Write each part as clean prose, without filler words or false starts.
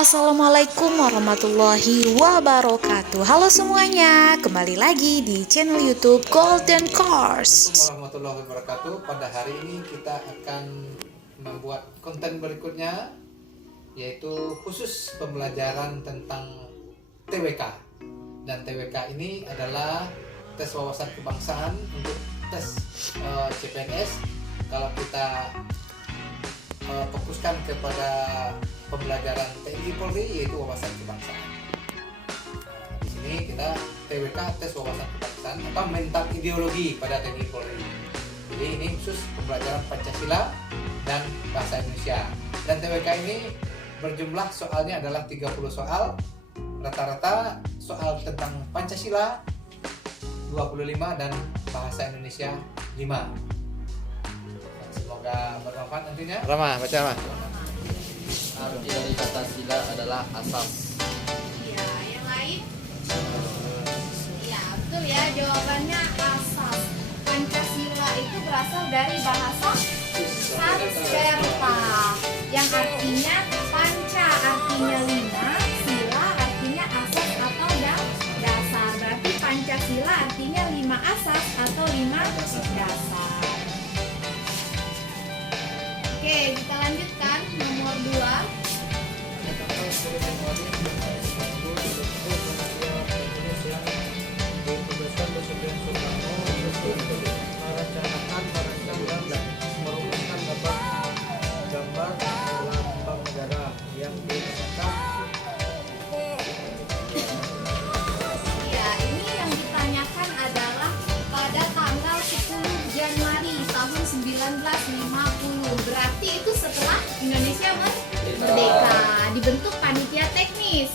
Assalamualaikum warahmatullahi wabarakatuh. Halo semuanya, kembali lagi di channel YouTube Golden Cars. Warahmatullahi wabarakatuh. Pada hari ini kita akan membuat konten berikutnya, yaitu khusus pembelajaran tentang TWK. Dan TWK ini adalah tes wawasan kebangsaan untuk tes CPNS. Kalau kita fokuskan kepada pembelajaran TNI Polri, yaitu wawasan kebangsaan. Di sini kita TWK, tes wawasan kebangsaan atau mental ideologi pada TNI Polri. Jadi ini khusus pembelajaran Pancasila dan bahasa Indonesia. Dan TWK ini berjumlah soalnya adalah 30 soal. Rata-rata soal tentang Pancasila 25 dan bahasa Indonesia 5. Semoga bermanfaat nantinya. Rama, baca Rama. Arti dari kata sila adalah asas. Ya, yang lain? Ya, betul ya, jawabannya asas. Pancasila itu berasal dari bahasa Sanskerta yang artinya panca artinya 5, sila artinya asas atau dasar. Berarti Pancasila artinya 5 asas atau 5 dasar. Oke, kita lanjutkan nomor 2. Ya, ini yang ditanyakan adalah pada tanggal 10 Januari tahun 1950. Berarti itu setelah Indonesia merdeka, dibentuk panitia teknis.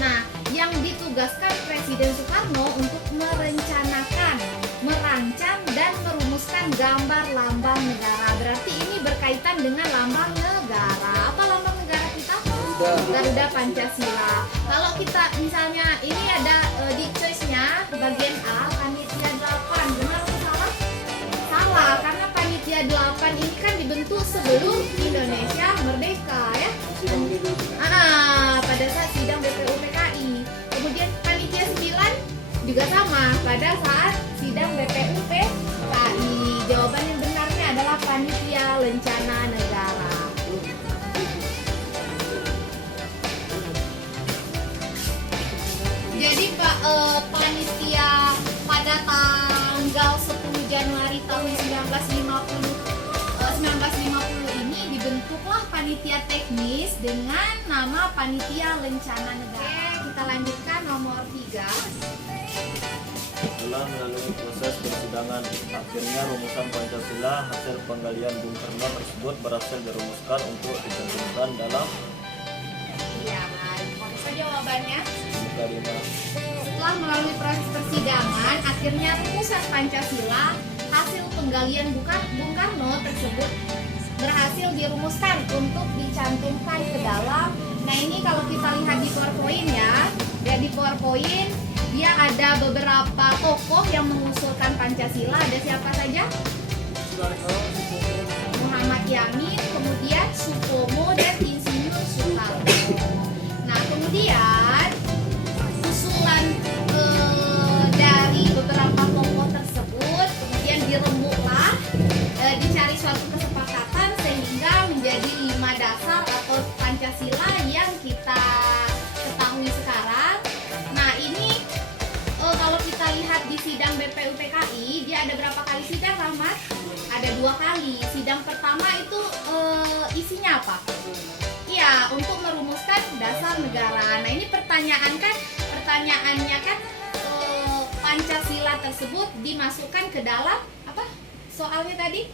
Nah, yang ditugaskan Presiden Soekarno untuk merencanakan, merancang dan merumuskan gambar lambang negara. Berarti ini berkaitan dengan lambang negara. Apa lambang negara kita? Garuda Pancasila. Kalau kita misalnya ini ada di choice-nya bagian A, panitia 8. Benar atau salah? Salah, karena panitia 8 ini kan dibentuk sebelum Indonesia merdeka ya. Pada saat sidang BPUPKI. Kemudian panitia 9 juga sama pada saat sidang BPUPKI. Jawaban yang benarnya adalah panitia lencana negara. Jadi panitia pada tanggal 10 Januari tahun 1950 ini dibentuklah panitia teknis dengan nama Panitia Lencana Negara. Oke, kita lanjutkan nomor 3. Setelah melalui proses persidangan, akhirnya rumusan Pancasila hasil penggalian Bung Karno tersebut berhasil dirumuskan untuk dicantumkan dalam Ya, apa jawabannya? buka 5. Setelah melalui proses persidangan, akhirnya rumusan Pancasila hasil penggalian Bung Karno tersebut berhasil dirumuskan untuk dicantumkan ke dalam. Nah, ini kalau kita lihat di PowerPoint ya, di PowerPoint dia ada beberapa tokoh yang mengusulkan Pancasila. Ada siapa saja? Muhammad Yamin, kemudian Supomo dan Insinyur Soekarno. Nah, kemudian usulan dari beberapa tokoh tersebut kemudian dirembuklah, dicari suatu kesepakatan sehingga menjadi 5 dasar atau Pancasila yang kita ketahui sekarang. Nah, ini kalau kita lihat di sidang BPUPKI, dia ada berapa kali sidang, Rahmat? Ada 2 kali. Sidang pertama itu isinya apa? Iya, untuk merumuskan dasar negara. Nah, ini pertanyaannya kan Pancasila tersebut dimasukkan ke dalam apa? Soalnya tadi?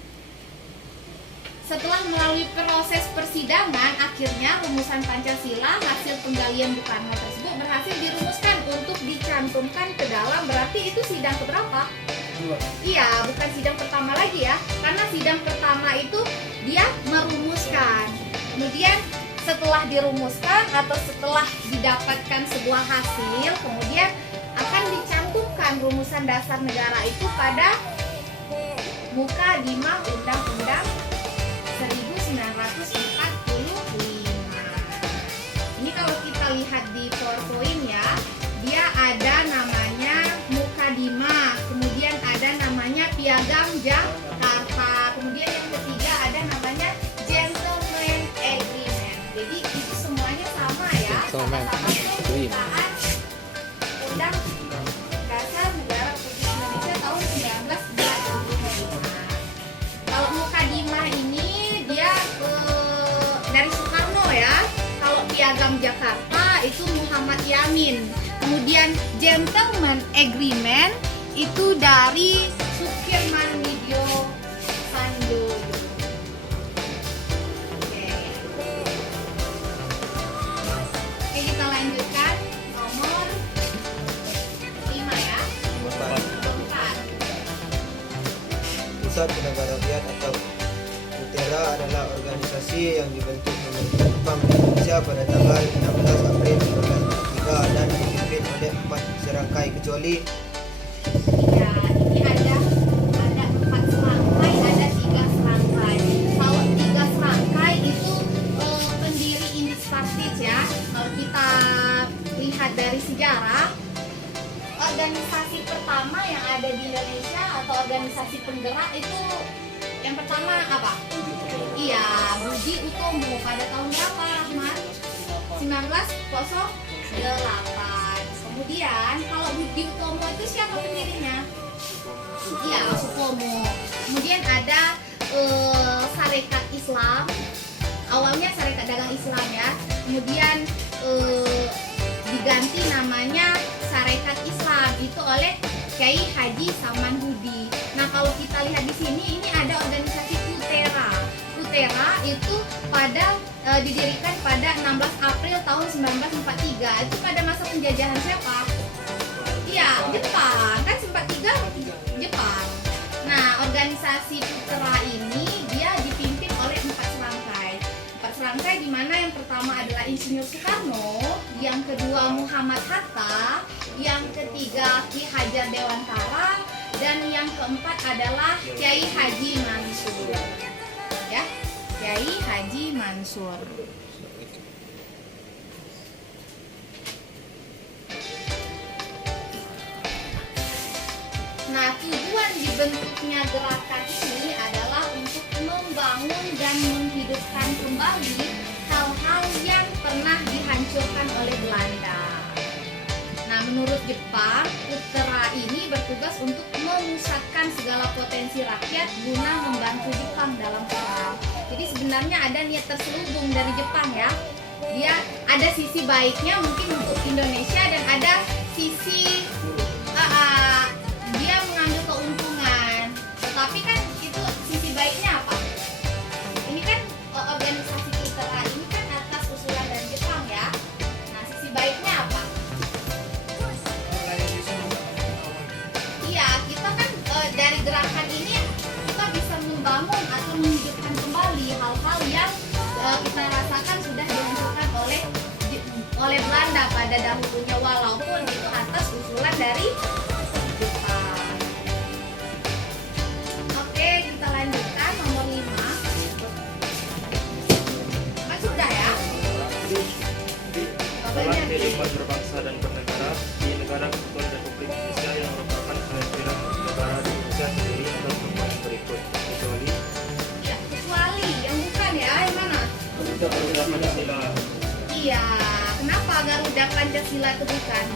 Setelah melalui proses persidangan, akhirnya rumusan Pancasila hasil penggalian Bung Karno tersebut berhasil dirumuskan untuk dicantumkan ke dalam. Berarti itu sidang keberapa? Iya, bukan sidang pertama lagi ya. Karena sidang pertama itu dia merumuskan. Kemudian setelah dirumuskan atau setelah didapatkan sebuah hasil, kemudian akan dicantumkan rumusan dasar negara itu pada muka 5 Undang-Undang 1945. Ini kalau lihat di PowerPoint ya, dia ada namanya Mukadimah, kemudian ada namanya Piagam Jakarta, kemudian yang ketiga ada namanya Gentleman Agreement. Jadi itu semuanya sama ya. Gentleman Sama-sama Agreement. pembukaan Undang Dasar Negara Republik Indonesia tahun 1945. Kalau Mukadimah ini dia dari Soekarno ya. Kalau Piagam Jakarta itu Muhammad Yamin. Kemudian Gentleman Agreement itu dari Sukirman Widyo Sanjoyo. Oke. Oke, kita lanjutkan nomor 5 ya. Empat. Pusat Tenaga Rakyat atau PUTERA adalah organisasi yang dibentuk pemerintah Jepang Indonesia pada tanggal 16 April 1943 dan dipimpin oleh 4 serangkai kecuali Ya, ini ada 4 serangkai, ada 3 serangkai. Kalau 3 serangkai itu pendiri Indis Partij ya. Kalau kita lihat dari sejarah, organisasi pertama yang ada di Indonesia atau organisasi penggerak itu yang pertama apa? Iya, Budi Utomo pada tahun berapa, Rahman? 1908. Kemudian kalau Budi Utomo itu siapa pendirinya? Iya, Supomo. Kemudian ada Sarekat Islam. Awalnya Sarekat Dagang Islam ya. Kemudian diganti namanya Sarekat Islam itu oleh Kiai Haji Samanhudi. Nah, kalau kita lihat di sini ini ada organisasi PUTERA. PUTERA itu didirikan pada 16 April tahun 1943. Itu pada masa penjajahan siapa? Iya, Jepang. Kan 43 Jepang. Nah, organisasi PUTERA ini dia dipimpin oleh 4 serangkai. 4 serangkai di mana yang pertama adalah Insinyur Soekarno, yang kedua Muhammad Hatta, yang ketiga Ki Hajar Dewantara, dan yang keempat adalah Kiai Haji Mansur. Ya, Kiai Haji Mansur. Nah, tujuan dibentuknya gerakan ini adalah untuk membangun dan menghidupkan kembali hal-hal yang pernah dihancurkan oleh Belanda. Nah, menurut Jepang, PUTERA ini bertugas untuk memusatkan segala potensi rakyat guna membantu Jepang dalam perang. Jadi sebenarnya ada niat terselubung dari Jepang ya. Dia ada sisi baiknya mungkin untuk Indonesia dan ada sisi dia mengambil keuntungan. Tetapi kan itu sisi baiknya apa? Ini kan organisasi PUTERA ini kan atas usulan dari Jepang ya. Nah, sisi baiknya apa? Iya, kita kan dari gerakan ini kita bisa membangun atau menghidupkan kembali hal-hal yang kita rasakan sudah dihancurkan oleh Belanda pada dahulunya, walaupun itu atas usulan dari Jepang. Oke, kita lanjutkan nomor 5. Sudah ya? dalam kehidupan berbangsa dan bernegara di negara kesatuan Republik Indonesia yang merupakan kehadiran negara di Indonesia sendiri atau temuan berikut kecuali Ya, kecuali yang bukan ya, yang mana? Garuda Pancasila. Iya, kenapa Garuda Pancasila itu bukan?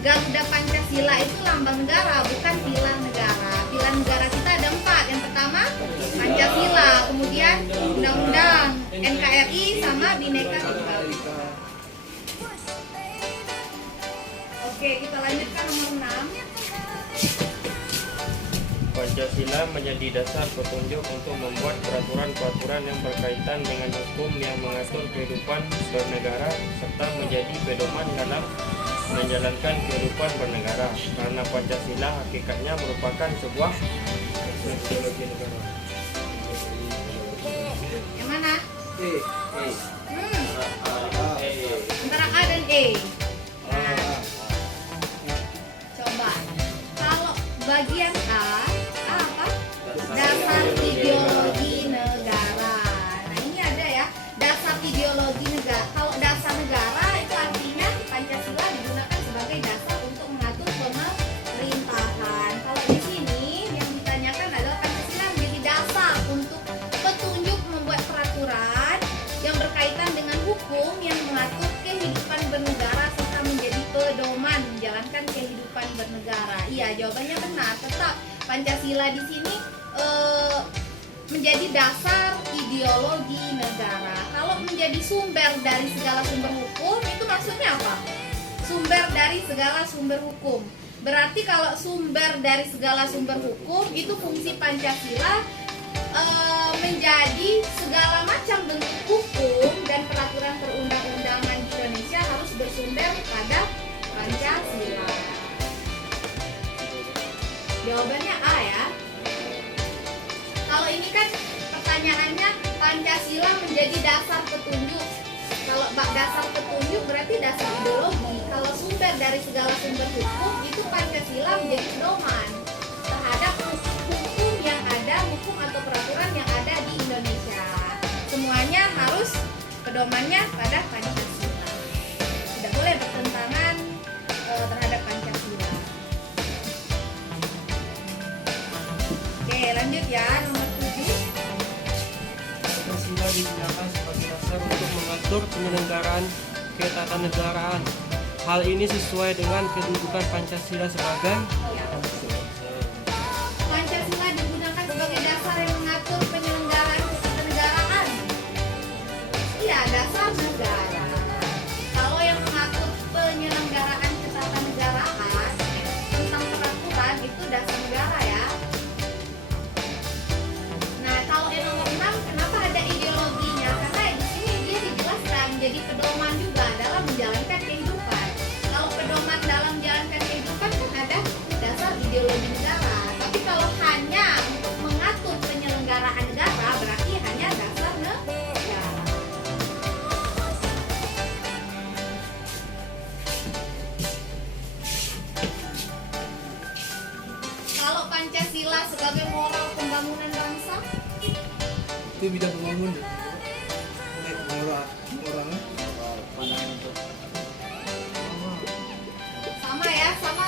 Garuda Pancasila itu lambang negara, bukan pilar negara. Pilar negara kita ada 4. Yang pertama Pancasila, kemudian Undang-Undang NKRI sama Bhinneka Tunggal Ika. Oke, kita lanjutkan nomor 6. Pancasila menjadi dasar petunjuk untuk membuat peraturan-peraturan yang berkaitan dengan hukum yang mengatur kehidupan bernegara serta menjadi pedoman dalam menjalankan kehidupan bernegara. Karena Pancasila hakikatnya merupakan sebuah ideologi negara. Yang mana? Hmm, A. antara A dan E. Nah, coba. Kalau bagian A apa? Dasar ideologi negara. Nah, ini ada ya, dasar ideologi negara. Kalau dasar negara hukum yang mengatur kehidupan bernegara serta menjadi pedoman menjalankan kehidupan bernegara. Iya, jawabannya benar. Tetap Pancasila di sini menjadi dasar ideologi negara. Kalau menjadi sumber dari segala sumber hukum, itu maksudnya apa? Sumber dari segala sumber hukum. Berarti kalau sumber dari segala sumber hukum, itu fungsi Pancasila menjadi segala macam bentuk hukum dan peraturan perundang-undangan di Indonesia harus bersumber pada Pancasila. Jawabannya A ya. Kalau ini kan pertanyaannya Pancasila menjadi dasar petunjuk. Kalau dasar petunjuk berarti dasar ideologi. Kalau sumber dari segala sumber hukum, itu Pancasila menjadi pedoman terhadap hukum yang ada, hukum atau peraturan yang ada di Indonesia. Semuanya harus pedomannya pada Pancasila. Tidak boleh bertentangan terhadap Pancasila. Oke, lanjut ya, nomor 7. Pancasila digunakan sebagai dasar untuk mengatur penyelenggaraan ketatanegaraan. Hal ini sesuai dengan kedudukan Pancasila sebagai Pancasila digunakan sebagai dasar yang mengatur penyelenggaraan ketatanegaraan. Iya, dasar negara. Kalau yang mengatur penyelenggaraan ketatanegaraan tentang peraturan itu dasar negara ya. Nah, kalau yang nomor 6, kenapa ada ideologinya? Karena di sini dia dijelaskan jadi pedoman juga dalam menjalankan kehidupan. Kalau pedoman dalam menjalankan kehidupan kan ada dasar ideologi negara. Tapi kalau hanya untuk mengatur penyelenggaraan negara berarti hanya dasar negara. Kalau Pancasila sebagai moral pembangunan bangsa, Itu bidang pembangunan. Orang pandangan untuk sama ya, sama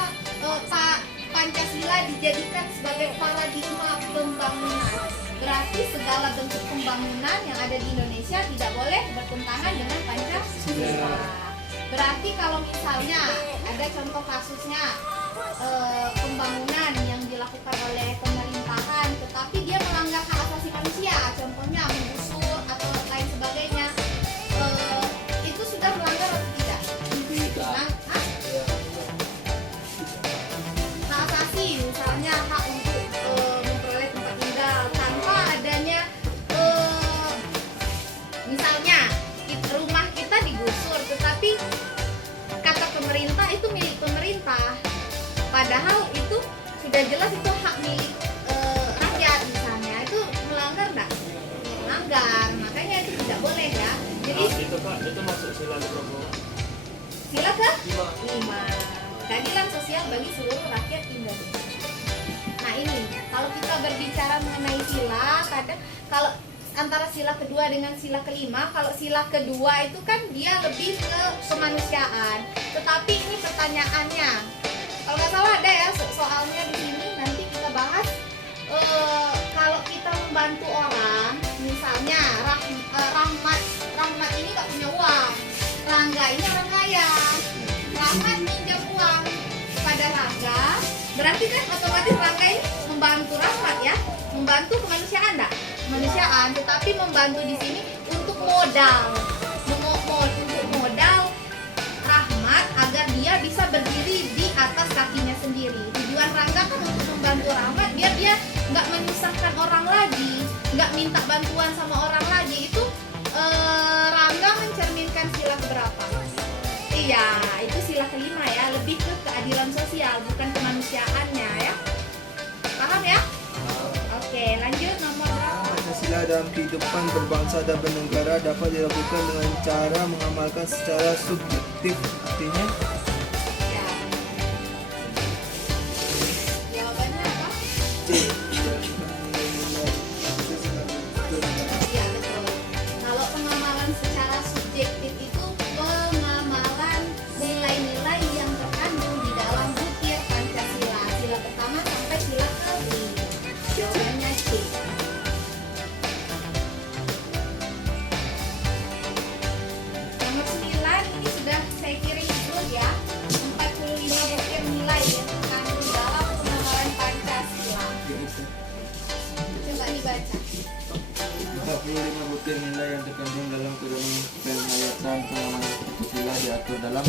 Pancasila dijadikan sebagai paradigma pembangunan. Berarti segala bentuk pembangunan yang ada di Indonesia tidak boleh bertentangan dengan Pancasila. Berarti kalau misalnya ada contoh kasusnya pembangunan yang dilakukan oleh pemerintahan tetapi dia melanggar hak asasi manusia, contohnya menggusur atau lain sebagainya, itu sudah melanggar atau tidak? Hah? Hak asasi, misalnya hak untuk memperoleh tempat tinggal tanpa adanya misalnya rumah kita digusur tetapi kata pemerintah itu milik pemerintah, padahal itu sudah jelas itu hak milik rakyat misalnya, itu melanggar nggak? Melanggar, makanya itu tidak boleh ya. Jadi itu Pak, itu masuk sila ke-5. sila ke-5, keadilan sosial bagi seluruh rakyat Indonesia. Nah ini, kalau kita berbicara mengenai sila, kadang kalau antara sila kedua dengan sila ke-5, kalau sila kedua itu kan dia lebih ke kemanusiaan. Tetapi ini pertanyaannya, kalau nggak salah ada ya soalnya di sini, nanti kita bahas. Kalau kita membantu orang, misalnya Rahmat ini nggak punya uang, Rangga ini orang kaya, Rahmat minjam uang pada Rangga, berarti kan otomatis Rangga ini membantu Rahmat ya, membantu kemanusiaan enggak? Kemanusiaan, tetapi membantu di sini untuk modal, untuk modal Rahmat agar dia bisa berdiri di atas kakinya sendiri. Tujuan Rangga kan untuk membantu Rahmat biar dia nggak menyusahkan orang lagi, nggak minta bantuan sama orang lagi. Itu Rangga mencerminkan sila keberapa? Iya, itu sila ke-5 ya, lebih ke keadilan sosial bukan kemanusiaannya ya. Paham ya? Oke, lanjut nomor berapa? Pancasila dalam kehidupan berbangsa dan bernegara dapat dilakukan dengan cara mengamalkan secara subjektif. Artinya, Ya. Jawabannya apa? Iya betul. Kalau pengamalan secara subjektif itu pengamalan nilai-nilai yang terkandung di dalam butir Pancasila, sila pertama sampai sila ke-5. Jawabannya C. nilai yang terkandung dalam pedoman penghayatan pengamalan Pancasila diatur dalam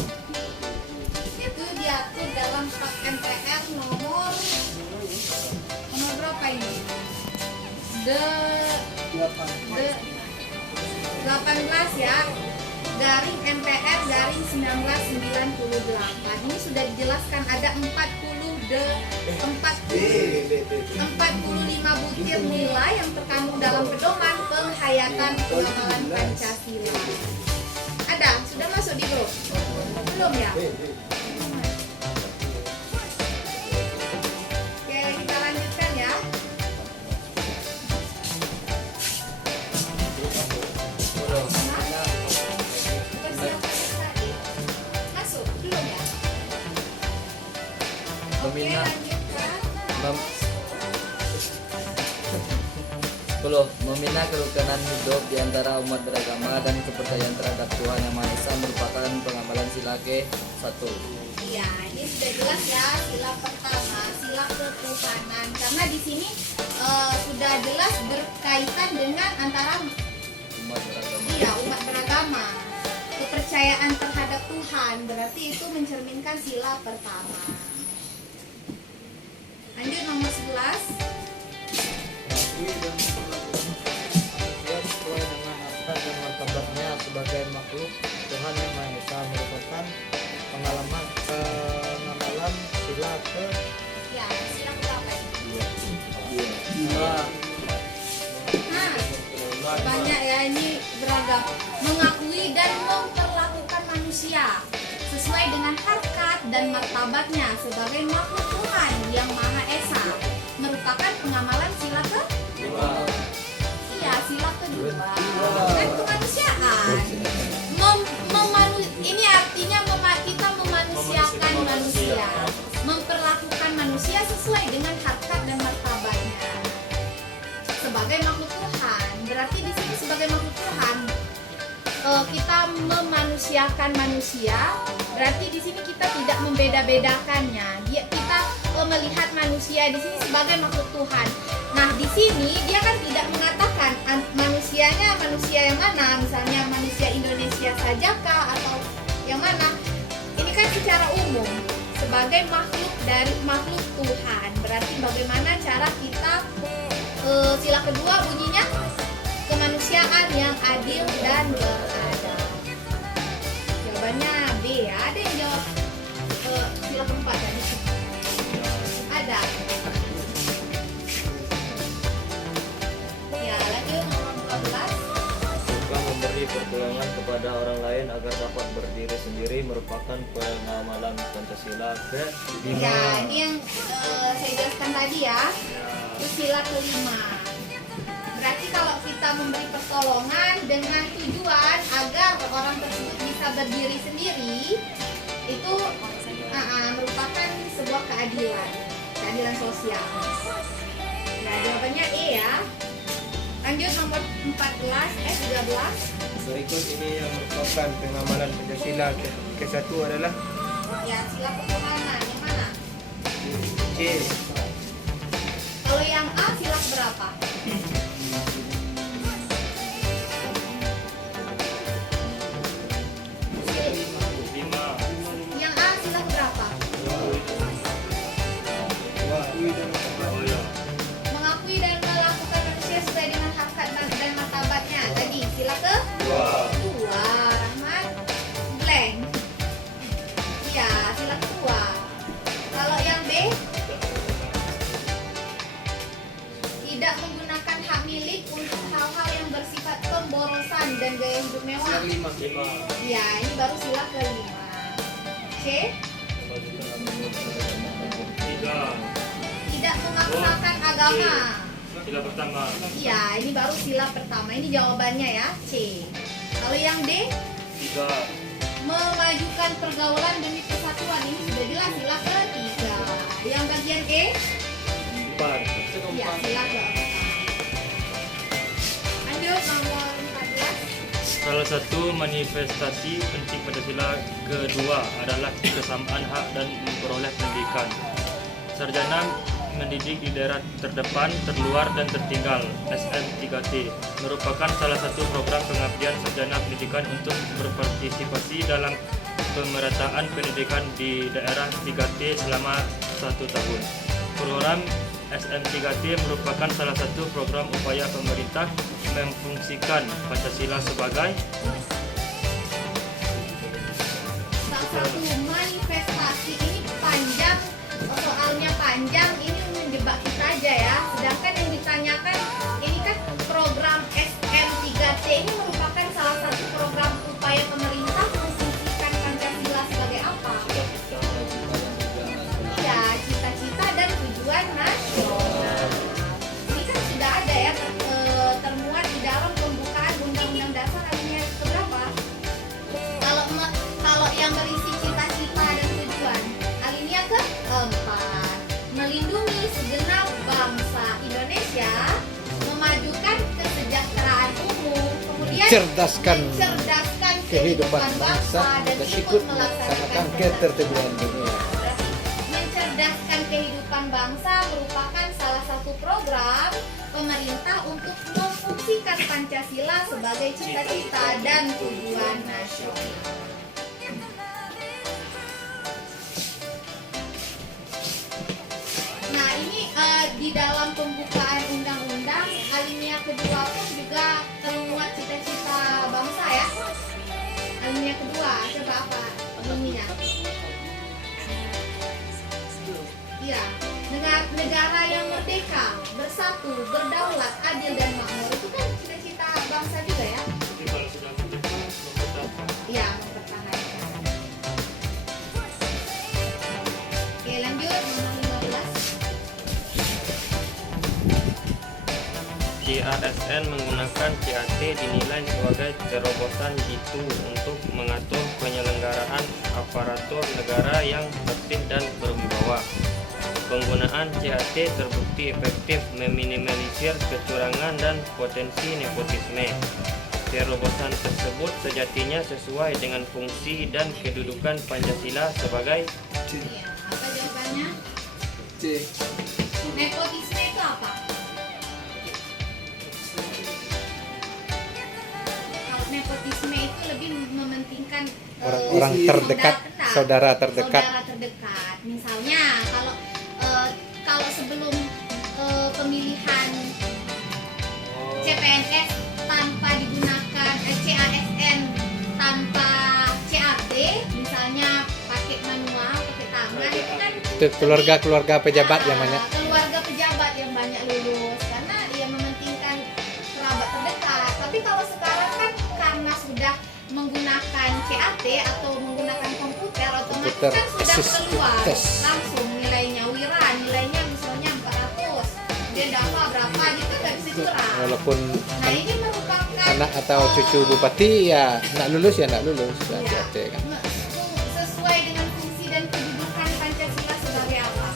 Itu diatur dalam Staf MPR nomor berapa ini? The 18 ya, garing MPR garing 1998. Ini sudah dijelaskan ada 45 butir nilai yang terkandung dalam pedoman penghayatan pengamalan Pancasila. Ada? Sudah masuk di grup? Belum ya? Oke, kita lanjutkan ya. Masuk? Belum ya? Oke, Membina lanjutkan. Membina kerukunan hidup di antara umat beragama dan kepercayaan terhadap Tuhan Yang Maha Esa merupakan pengamalan sila ke-1. Iya, ini sudah jelas ya, sila pertama, sila ketuhanan. Karena di sini sudah jelas berkaitan dengan antara Umat beragama. umat beragama. Kepercayaan terhadap Tuhan, berarti itu mencerminkan sila pertama. Lanjut nomor 11. Sesuai dengan harkat dan martabatnya sebagai makhluk Tuhan Yang Maha Esa merupakan pengamalan sila ke Ya, sila berapa ini? Nah, banyak ya, ini beragam. Mengakui dan memperlakukan manusia sesuai dengan harkat dan martabatnya sebagai makhluk Tuhan Yang Maha Esa merupakan pengamalan sila ke? Iya, sila kedua. Dan kemanusiaan. Ini artinya kita memanusiakan manusia, memperlakukan manusia sesuai dengan harkat dan martabatnya sebagai makhluk Tuhan. Berarti di sini sebagai makhluk Tuhan kita memanusiakan manusia. Berarti di sini kita tidak membeda-bedakannya. Kita melihat manusia di sini sebagai makhluk Tuhan. Nah, di sini dia kan tidak mengatakan manusianya manusia yang mana, misalnya manusia Indonesia saja kah atau yang mana. Ini kan secara umum sebagai makhluk dari makhluk Tuhan. Berarti bagaimana cara kita sila kedua bunyinya kemanusiaan yang adil dan beradab. Jawabannya B ya. Ada yang jawab sila keempat tadi? Ada. Ya, lanjut nomor 14. Suka memberi pertolongan kepada orang lain agar dapat berdiri sendiri merupakan pengamalan Pancasila ke-5. Ya, ini yang saya jelaskan tadi ya. Itu sila kelima. Berarti kalau kita memberi pertolongan dengan tujuan agar orang tersebut bisa berdiri sendiri, itu merupakan sebuah keadilan sosial. Nah, jawabannya E ya. Lanjut nomor 13. berikut ini yang merupakan pengamalan Pancasila ke-1 adalah Ya, sila ketuhanan. Yang mana? C. Kalau yang A sila berapa? Yang A sila berapa? Mengakui dan melakukan manusia sesuai dengan harkat dan martabatnya. Tadi sila ke? Dua. Rahmat blank. Iya, sila kedua. Kalau yang B? Tidak menggunakan hak milik untuk hal-hal yang bersifat pemborosan dan gaya hidup mewah. Ya, ini baru sila kelima. C. Tidak memaksakan agama. Sila pertama. Iya, ini baru sila pertama. Ini jawabannya ya, C. Kalau yang D, 3. memajukan pergaulan demi persatuan. Ini sudah jelas sila ketiga. Yang bagian E, 4. ya sila keempat. Lanjut nomor 14. Salah satu manifestasi penting Pancasila kedua adalah kesamaan hak dan memperoleh pendidikan. Sarjana mendidik di daerah terdepan, terluar, dan tertinggal (SM3T) merupakan salah satu program pengabdian sarjana pendidikan untuk berpartisipasi dalam pemerataan pendidikan di daerah 3T selama 1 tahun. Program SM3T merupakan salah satu program upaya pemerintah memfungsikan Pancasila sebagai salah satu manifestasi. Ini panjang, soalnya panjang, ini menjebak kita aja ya. Sedangkan yang ditanyakan ini kan program SM3T ini merupakan salah satu program upaya pemerintah memfungsikan Pancasila sebagai apa? Iya, cita-cita dan tujuan nasional. Ini kan sudah ada ya termuat di dalam pembukaan Undang-Undang Dasar alinea keberapa? Kalau yang berisi cita-cita dan tujuan alinea keempat, melindungi segenap bangsa Indonesia, memajukan kesejahteraan umum, kemudian Mencerdaskan kehidupan bangsa dan ikut melaksanakan ketertiban dunia. Berarti mencerdaskan kehidupan bangsa merupakan salah satu program pemerintah untuk memfungsikan Pancasila sebagai cita-cita dan tujuan nasional. Nah ini di dalam pembukaan undang-undang alinea kedua pun juga termuat cita-cita bangsa ya. Alinea kedua, coba apa bunyinya? Iya, negara yang merdeka, bersatu, berdaulat, adil dan makmur, itu kan cita-cita bangsa juga ya? Jadi kalau sudah merdeka, mempertahankan. Iya, mempertahankan. Oke, lanjut nomor 15. CASN menggunakan CAT dinilai sebagai terobosan jitu untuk mengatur penyelenggaraan aparatur negara yang tertib dan berwibawa. Penggunaan CAT terbukti efektif meminimalisir kecurangan dan potensi nepotisme. Terobosan tersebut sejatinya sesuai dengan fungsi dan kedudukan Pancasila sebagai Iya, apa jawabannya? C. Nepotisme itu apa? Kalau nepotisme itu lebih mementingkan Orang-orang terdekat, kenal. saudara terdekat. Saudara terdekat. Misalnya kalau sebelum pemilihan CPNS tanpa digunakan CASN tanpa CAT, misalnya pakai manual, pakai tangan, itu kan Itu keluarga pejabat yang banyak. keluarga pejabat yang banyak lulus karena dia mementingkan kerabat terdekat. Tapi kalau sekarang kan karena sudah menggunakan CAT atau menggunakan komputer, otomatis Komputer, kan sudah tes. keluar Tes. langsung nilainya. Wira nilainya misalnya 400, dia dapat berapa gitu, nggak bisa curang. Walaupun Nah ini merupakan anak atau cucu bupati ya nak lulus ya nak lulus. ya, CAT kan. sesuai dengan fungsi dan kedudukan Pancasila sebagai apa?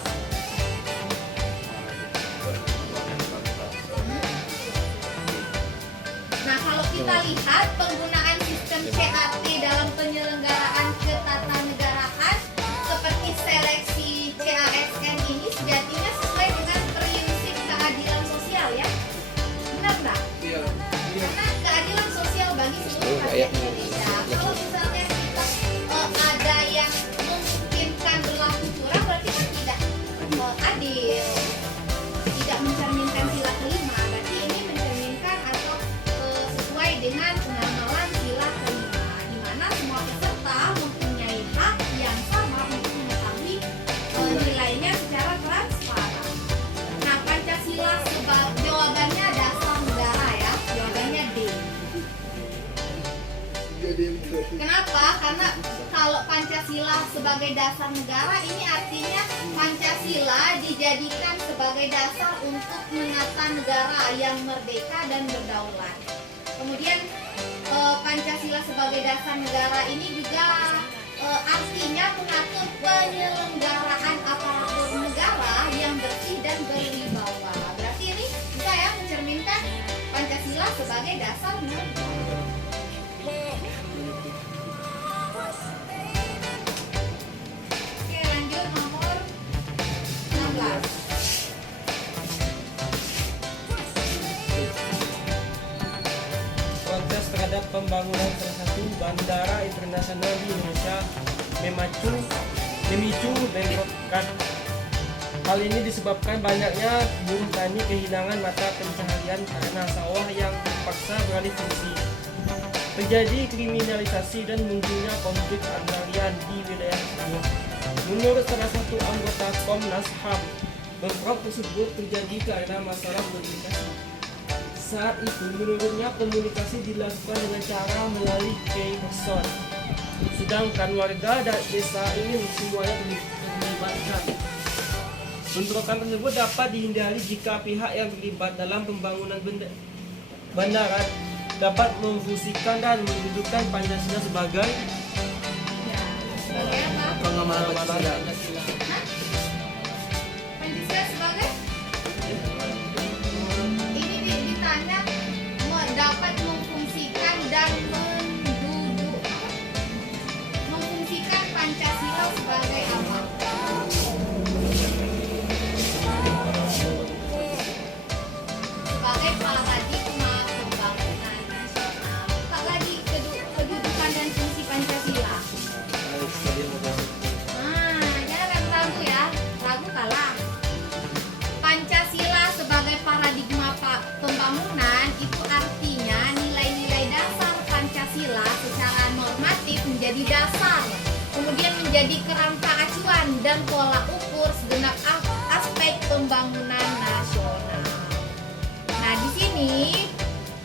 Nah kalau kita lihat penggunaan sistem CAT dalam penyelenggaraan ketatanegaraan seperti seleksi CASN ini sejatinya sesuai dengan prinsip keadilan sosial ya, benar nggak? Iya. Karena keadilan sosial bagi seluruh rakyat Ayat. Indonesia. Kalau misalnya kita ada yang memungkinkan berlaku curang, berarti kan tidak adil, tidak mencerminkan sila kelima. Berarti ini mencerminkan atau sesuai dengan pengamalan sila kelima, di mana semua peserta mempunyai hak yang sama untuk mengetahui nilainya secara transparan. Nah, Pancasila sebagai jawabannya dasar negara ya, jawabannya D. Kenapa? Karena kalau Pancasila sebagai dasar negara ini artinya Pancasila dijadikan sebagai dasar untuk menata negara yang merdeka dan berdaulat. Kemudian Pancasila sebagai dasar negara ini juga artinya mengatur penyelenggaraan aparatur negara yang bersih dan berwibawa. Berarti ini bisa ya mencerminkan Pancasila sebagai dasar negara. Oke, lanjut nomor 16. pembangunan salah satu bandara internasional di Indonesia memicu bengkokan. Hal ini disebabkan banyaknya buruh tani kehilangan mata pencaharian karena sawah yang terpaksa beralih fungsi. Terjadi kriminalisasi dan munculnya konflik agrarian di wilayah tersebut. Menurut salah satu anggota Komnas HAM, bentrok tersebut terjadi karena masalah komunikasi. Saat itu menurutnya komunikasi dilakukan dengan cara melalui key person. Sedangkan warga desa ingin semuanya terlibatkan. Bentrokan tersebut dapat dihindari jika pihak yang terlibat dalam pembangunan bandara dapat memfungsikan dan mendudukkan Pancasila sebagai Sebagai apa? Pengamalan Pancasila. Pancasila sebagai? Ini ditanya dapat memfungsikan dan memfungsikan Pancasila sebagai apa? Sebagai paradigma pembangunan nasional. Buka lagi kedudukan dan fungsi Pancasila. Jangan ragu ya, ragu kalah. Pancasila sebagai paradigma pembangunan itu artinya nilai-nilai dasar Pancasila secara normatif menjadi dasar, kemudian menjadi kerangka acuan dan pola ukur segenap aspek pembangunan nasional. Nah, di sini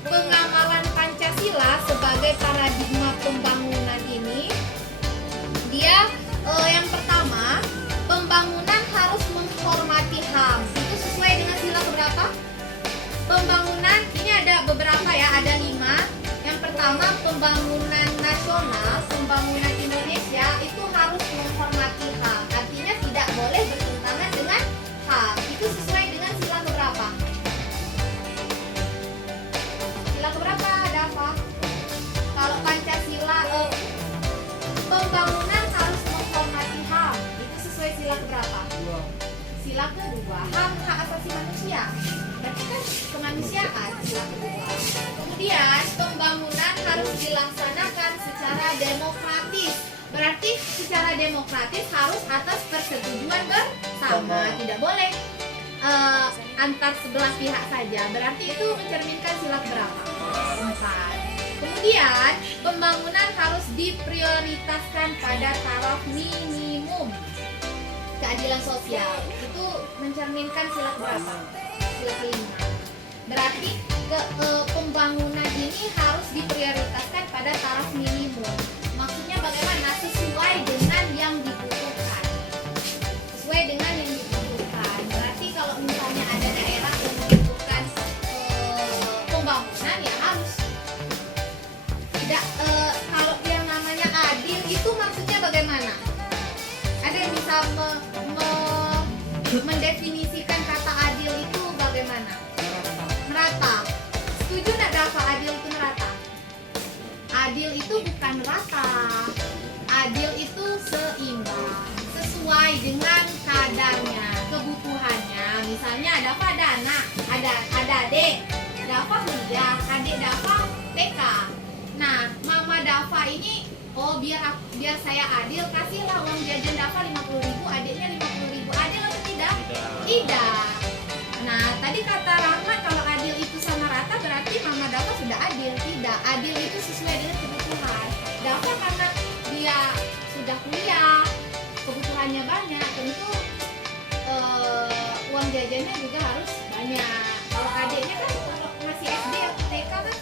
pengamalan Pancasila sebagai paradigma pembangunan ini dia yang pertama, pembangunan harus menghormati HAM. Itu sesuai dengan sila keberapa? Pembangunan ini ada beberapa ya, ada 5. Yang pertama, pembangunan nasional, pembangunan Indonesia itu harus menghormati HAM. Artinya tidak boleh bertentangan dengan HAM. Itu sesuai dengan sila keberapa? Sila keberapa? Ada apa? Kalau Pancasila pembangunan harus menghormati HAM. Itu sesuai sila keberapa? Sila kedua, HAM hak asasi manusia. Berarti kan kemanusiaan, sila kedua. Kemudian pembangunan harus dilaksanakan secara demokratis. Berarti secara demokratis harus atas persetujuan bersama. Tidak boleh antar sebelah pihak saja. Berarti itu mencerminkan sila keberapa? 4. Kemudian pembangunan harus diprioritaskan pada taraf minimum. Keadilan sosial itu mencerminkan sila keberapa? Sila kelima. Berarti pembangunan ini harus diprioritaskan pada taraf minimum. Maksudnya bagaimana? Sesuai dengan yang dibutuhkan. Sesuai dengan yang dibutuhkan. Berarti kalau misalnya ada daerah yang membutuhkan pembangunan ya harus. Tidak, kalau yang namanya adil itu maksudnya bagaimana? Ada yang bisa mendefinisikan kata adil itu bagaimana? Merata. Setuju nggak Dafa adil itu merata? Adil itu bukan rata. Adil itu seimbang, sesuai dengan kadarnya, kebutuhannya. Misalnya Dafa ada anak, ada adik. Dafa kuliah, adik Dafa TK. Nah, Mama Dafa ini, biar saya adil, kasihlah uang jajan Dafa 50.000, adiknya 50.000. Adil atau tidak? Tidak. Nah, tadi kata Rahmat kalau adil itu sama rata berarti Mama Dafa sudah adil. Tidak, adil itu sesuai dengan kebutuhan. Dafa karena dia sudah kuliah, kebutuhannya banyak, tentu uang jajannya juga harus banyak. Kalau adiknya kan kalau masih SD atau TK kan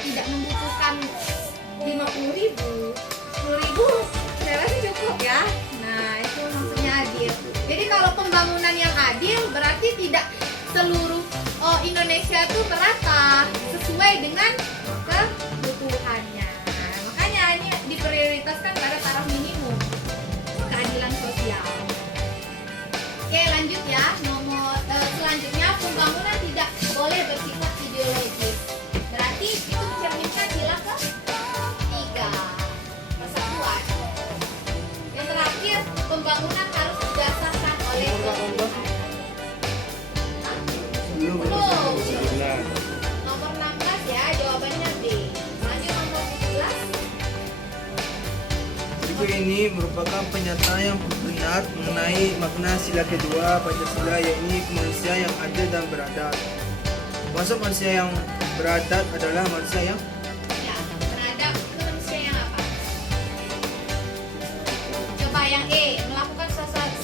tidak membutuhkan 50.000, 10.000 saya rasa cukup ya. Nah, itu maksudnya adil. Jadi kalau pembangunan yang adil berarti tidak seluruh Indonesia itu merata, sesuai dengan kebutuhannya. Nah, makanya ini diprioritaskan pada taraf minimum keadilan sosial. Oke, lanjut ya. Selanjutnya, pembangunan tidak boleh bersifat ideologis. Berarti itu mencerminkan sila ke-3, persatuan. Yang terakhir, pembangunan harus didasarkan oleh kebutuhan. Belum. Nomor 16 ya, jawabannya B. Lanjut nomor buku ini merupakan pernyataan yang benar mengenai makna sila kedua Pancasila, yakni kemanusiaan yang adil dan beradab. Maksud manusia yang beradab adalah manusia yang Ya, beradab itu manusia yang apa? Coba yang E, melakukan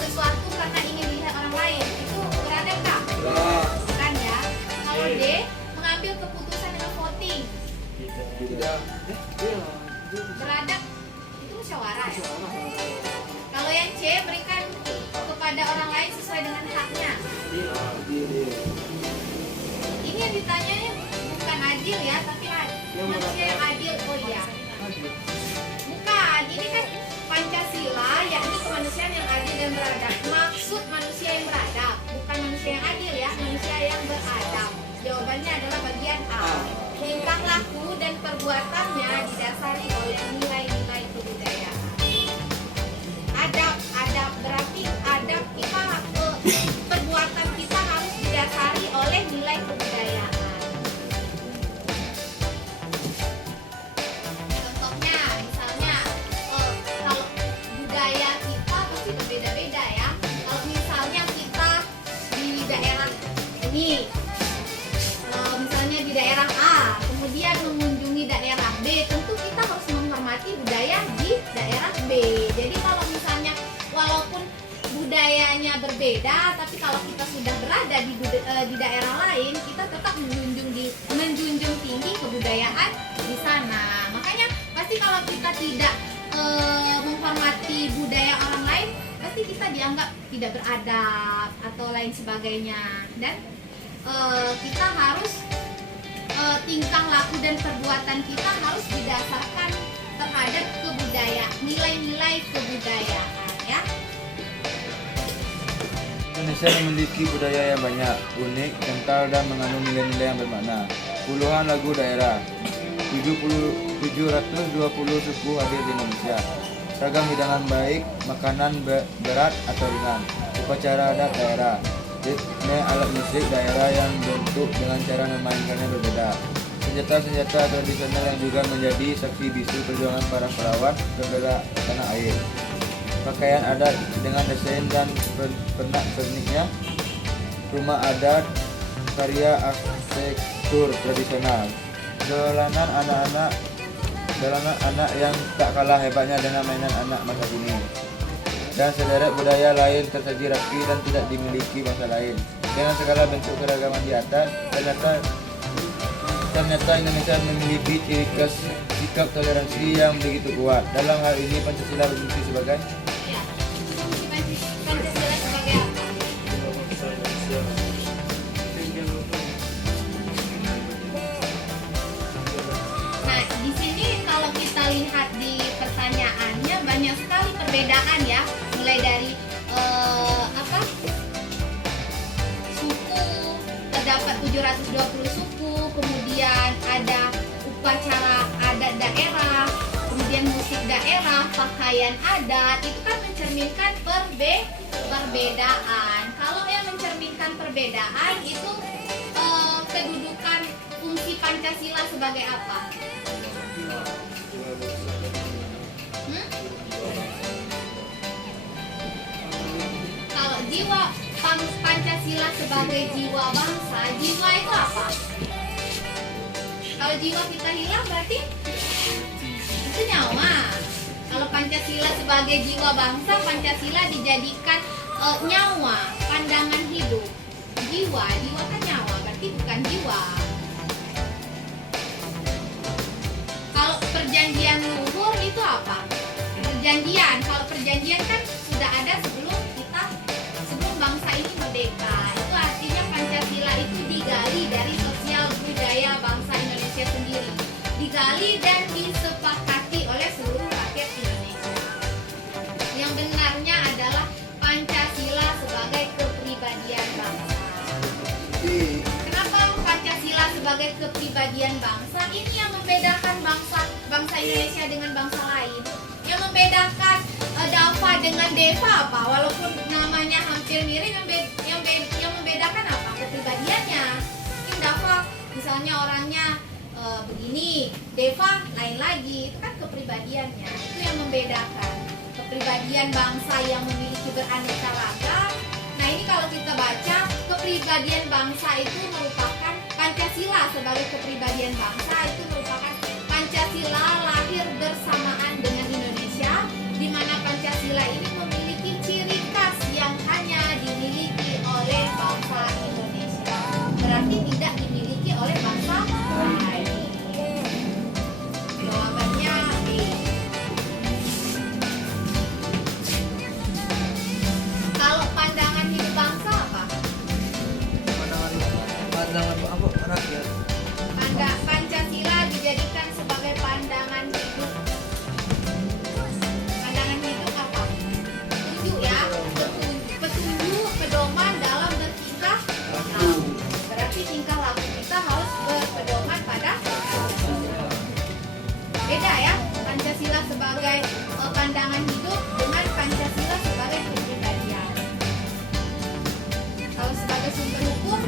sesuatu karena ingin dilihat orang lain. Itu beradab kah? Bukan ya. Kalau D, mengambil keputusan dengan voting. tidak Beradab itu musyawarah ya. Kalau yang C, berikan kepada orang lain sesuai dengan haknya. Ini yang ditanyanya bukan adil ya, tapi manusia yang adil. Oh iya. Bukan, ini kan Pancasila yakni kemanusiaan yang adil dan beradab. Maksud manusia yang beradab, bukan manusia yang adil ya, manusia yang beradab. Jawabannya adalah bagian A. Tingkah laku dan perbuatannya didasari oleh nilai-nilai kebudayaan. Adab berarti adab kita, perbuatan kita harus didasari oleh nilai kebudayaan. Contohnya, misalnya kalau budaya kita pasti berbeda-beda ya. Kalau misalnya kita di daerah ini, misalnya di daerah A, kemudian mengunjungi daerah B, tentu kita harus menghormati budaya di daerah B. Jadi kalau misalnya walaupun budayanya berbeda, tapi kalau kita sudah berada di daerah lain, kita tetap menjunjung tinggi kebudayaan di sana. Makanya pasti kalau kita tidak menghormati budaya orang lain, pasti kita dianggap tidak beradab atau lain sebagainya. Dan kita harus tingkah laku dan perbuatan kita harus didasarkan terhadap kebudayaan, nilai-nilai kebudayaan ya. Indonesia memiliki budaya yang banyak, unik, kental, dan mengandung nilai-nilai yang bermakna. Puluhan lagu daerah, 720 suku hadir di Indonesia. Ragam hidangan baik, makanan berat atau ringan, upacara adat daerah, ritme alat musik daerah yang bentuk dengan cara memainkannya berbeda. Senjata-senjata tradisional yang juga menjadi saksi bisu perjuangan para pahlawan pembela tanah air. Pakaian adat dengan desain dan pernak-perniknya, rumah adat, karya arsitektur tradisional, dolanan anak yang tak kalah hebatnya dengan mainan anak masa kini, dan sederet budaya lain tersaji rapi dan tidak dimiliki bangsa lain. Dengan segala bentuk keragaman di atas, ternyata Indonesia memiliki ciri khas sikap toleransi yang begitu kuat. Dalam hal ini Pancasila berfungsi sebagai Ya. Pancasila sebagai apa? Nah, di sini kalau kita lihat di pertanyaannya banyak sekali perbedaan ya, mulai dari suku, terdapat 720 suku, kemudian ada upacara adat daerah, kemudian musik daerah, pakaian adat, itu kan mencerminkan perbedaan. Kalau yang mencerminkan perbedaan itu kedudukan fungsi Pancasila sebagai apa? Kalau jiwa Pancasila sebagai jiwa bangsa, jiwa itu apa? Kalau jiwa kita hilang berarti itu nyawa. Kalau Pancasila sebagai jiwa bangsa, Pancasila dijadikan nyawa, pandangan hidup. Jiwa kan nyawa, berarti bukan jiwa. Kalau perjanjian luhur itu apa? Perjanjian, kalau perjanjian kan sudah ada sebelum bangsa ini merdeka. Itu artinya Pancasila itu digali dari sosial budaya bangsa Indonesia sendiri, digali dan disepakati oleh seluruh rakyat Indonesia. Yang benarnya adalah Pancasila sebagai kepribadian bangsa. Kenapa Pancasila sebagai kepribadian bangsa? Ini yang membedakan bangsa Indonesia dengan bangsa lain. Yang membedakan Dava dengan Deva apa? Walaupun namanya hampir mirip, yang membedakan apa? Kepribadiannya. Mungkin Dava misalnya orangnya begini, Deva lain lagi. Itu kan kepribadiannya. Itu yang membedakan. kepribadian bangsa yang memiliki beraneka ragam. Nah ini kalau kita baca, kepribadian bangsa itu merupakan Pancasila sebagai kepribadian bangsa itu merupakan Pancasila lahir bersamaan dengan Indonesia, di mana Pancasila ini memiliki ciri khas yang hanya dimiliki oleh bangsa Indonesia. Berarti tidak dimiliki oleh bangsa lain. Jawabannya B. Kalau pandangan hidup bangsa apa? Pandangan apa rakyat? Pancasila dijadikan sebagai pandangan hidup. Pandangan hidup apa? Petunjuk ya, petunjuk pedoman dalam bertingkah laku. Berarti tingkah laku kita harus berpedoman pada Pancasila. Beda ya, Pancasila sebagai pandangan hidup dengan Pancasila sebagai kepribadian. Kalau sebagai sumber hukum,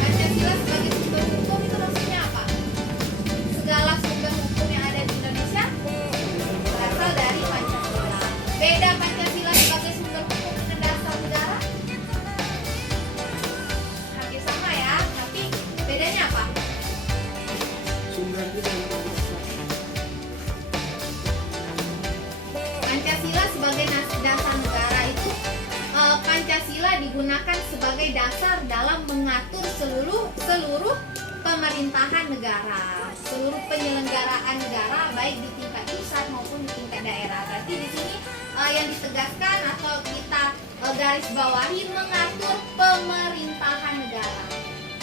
Pancasila sebagai sumber hukum itu maksudnya apa? Segala sumber hukum yang ada di Indonesia berasal dari Pancasila. Beda Pancasila sebagai sumber hukum dengan dasar negara? Hampir sama ya, tapi bedanya apa? Pancasila sebagai dasar negara itu Pancasila digunakan sebagai dasar dalam mengatur seluruh pemerintahan negara, seluruh penyelenggaraan negara baik di tingkat pusat maupun di tingkat daerah. Berarti di sini yang ditegaskan atau kita garis bawahi mengatur pemerintahan negara.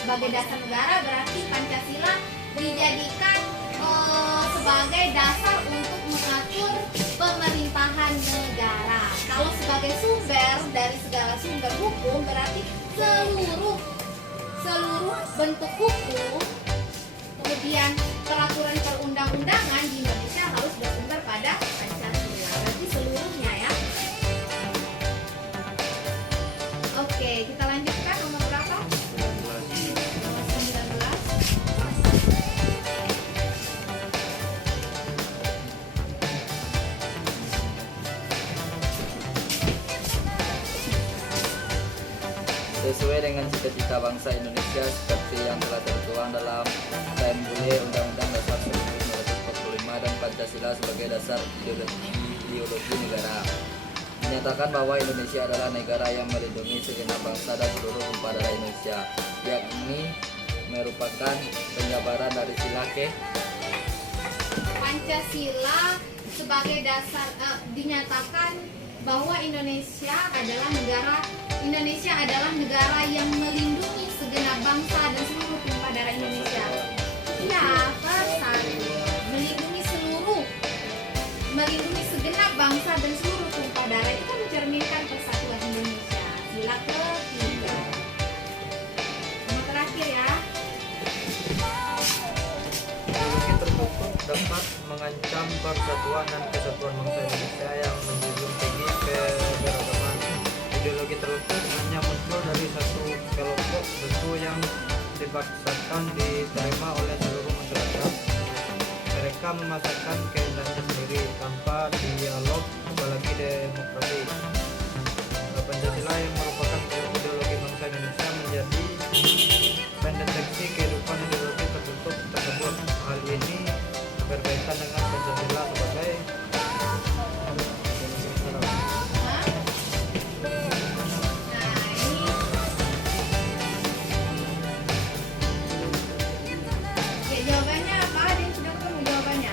Sebagai dasar negara berarti Pancasila dijadikan sebagai dasar untuk mengatur pemerintahan negara. Kalau sebagai sumber dari segala sumber hukum berarti seluruh bentuk hukum, kemudian peraturan perundang-undangan di Indonesia harus bersumber pada Pancasila. Berarti seluruhnya ya. Oke, kita lanjutkan nomor berapa? Nomor 19. Sesuai dengan cita-cita bangsa Indonesia seperti yang telah tertuang dalam KMUD Undang-Undang Dasar 1945 dan Pancasila sebagai dasar ideologi negara, menyatakan bahwa Indonesia adalah negara yang melindungi segenap bangsa dan seluruh tumpah darah Indonesia, yakni merupakan penjabaran dari sila ke Pancasila sebagai dasar dinyatakan bahwa Indonesia adalah negara yang melindungi segenap bangsa dan seluruh tumpah darah Indonesia. Ya, pesan melindungi segenap bangsa dan seluruh tumpah darah itu kan mencerminkan persatuan Indonesia. Sila ketiga. Nomor terakhir ya. Ideologi tertutup dapat mengancam persatuan dan kesatuan bangsa Indonesia yang menjunjung tinggi keberagaman. Ideologi tertutup hanya muncul dari satu kelompok tentu yang dipaksakan diterima oleh seluruh masyarakat. Mereka memaksakan kehendaknya sendiri tanpa dialog apalagi demokrasi. Pancasila yang merupakan ideologi bangsa Indonesia menjadi mendeteksi kehidupan ideologi tertutup tersebut. Hal ini berkaitan dengan Pancasila sebagai Jawabannya apa? Ada yang sudah ketemu jawabannya?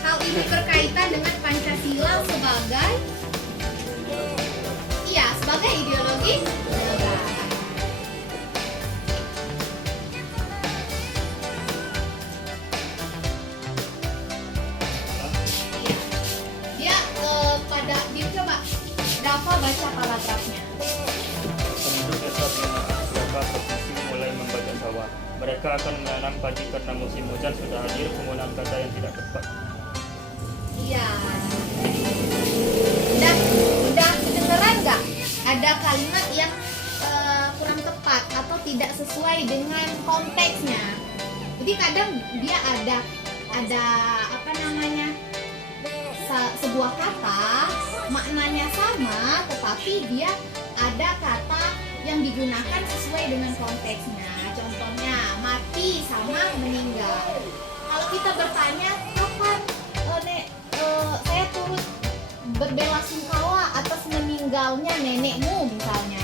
Hal ini berkaitan dengan Pancasila sebagai ideologi negara. Iya. Dia coba Dafa baca paragrafnya. Penduduk desa beberapa provinsi mulai membajak sawah. Mereka akan menanam padi karena musim hujan sudah hadir. Penggunaan kata yang tidak tepat. Iya. Udah kedengeran nggak? Ada kalimat yang kurang tepat atau tidak sesuai dengan konteksnya. Jadi Jadi kadang dia ada apa namanya, sebuah kata maknanya sama, tetapi dia ada kata yang digunakan sesuai dengan konteksnya. Contohnya mati sama meninggal. Kalau kita bertanya kapan saya turut berbelasungkawa atas meninggalnya nenekmu misalnya,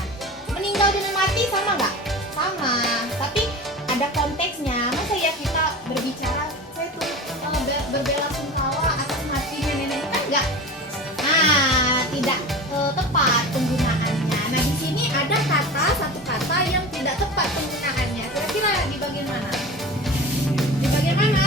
meninggal dengan mati sama nggak? Sama, tapi ada konteksnya. Masa ya kita berbicara saya turut berbelasungkawa atas matinya nenekmu, kan nggak? Nah, tidak tepat penggunaannya. Nah, di sini ada satu kata yang tidak tepat penggunaannya. Kira-kira di bagian mana? Di bagian mana?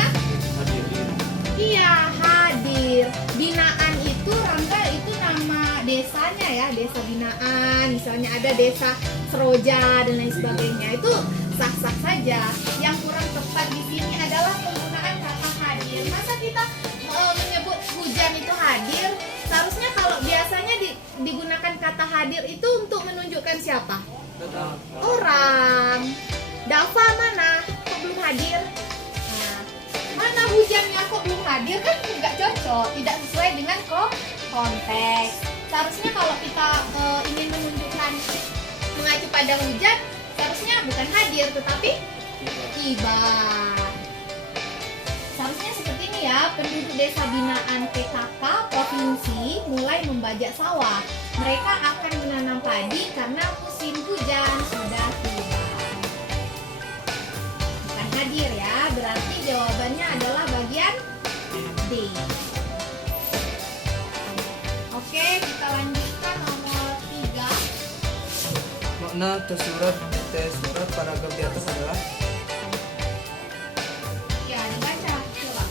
Iya, hadir. Binaan itu, Rangga, itu nama desanya ya, desa binaan. Misalnya ada desa Seroja dan lain sebagainya. Itu sah-sah saja. Yang kurang tepat di sini adalah penggunaan kata hadir. Masa kita menyebut hujan itu hadir? Seharusnya kalau biasanya digunakan kata hadir itu untuk menunjukkan siapa? Orang. Dava mana? Kok belum hadir? Nah, mana hujannya kok belum hadir? Kan nggak cocok, tidak sesuai dengan konteks. Seharusnya kalau kita ingin menunjukkan mengacu pada hujan, seharusnya bukan hadir tetapi tiba. Seharusnya seperti ini ya, penduduk desa binaan PKK provinsi mulai membajak sawah. Mereka akan menanam padi karena musim hujan sudah tiba. Bukan hadir ya, berarti jawabannya adalah bagian D. Oke, kita lanjutkan nomor 3. Makna tersurat paragraf di atas adalah Ya, dibaca. Coba.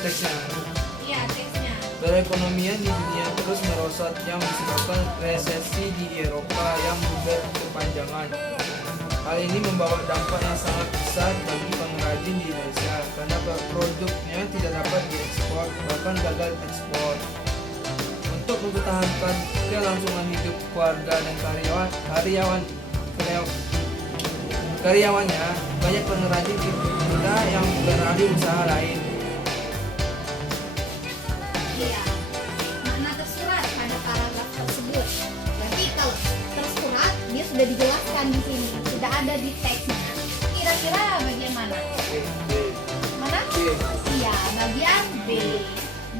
teksnya. Iya, teksnya. Perekonomian di dunia terus merosot yang disebabkan resesi di Eropa yang berkepanjangan. Hal ini membawa dampak yang sangat besar bagi pengrajin di Indonesia karena produknya tidak dapat diekspor, bahkan gagal ekspor. Untuk mempertahankan kelangsungan hidup keluarga dan karyawannya, banyak pengrajin kita yang beralih usaha lain. Iya. Makna tersurat pada paragraf tersebut. Berarti kalau tersurat dia sudah dijelaskan di sini, sudah ada di teksnya. Kira-kira bagian mana? Mana? Iya, bagian B.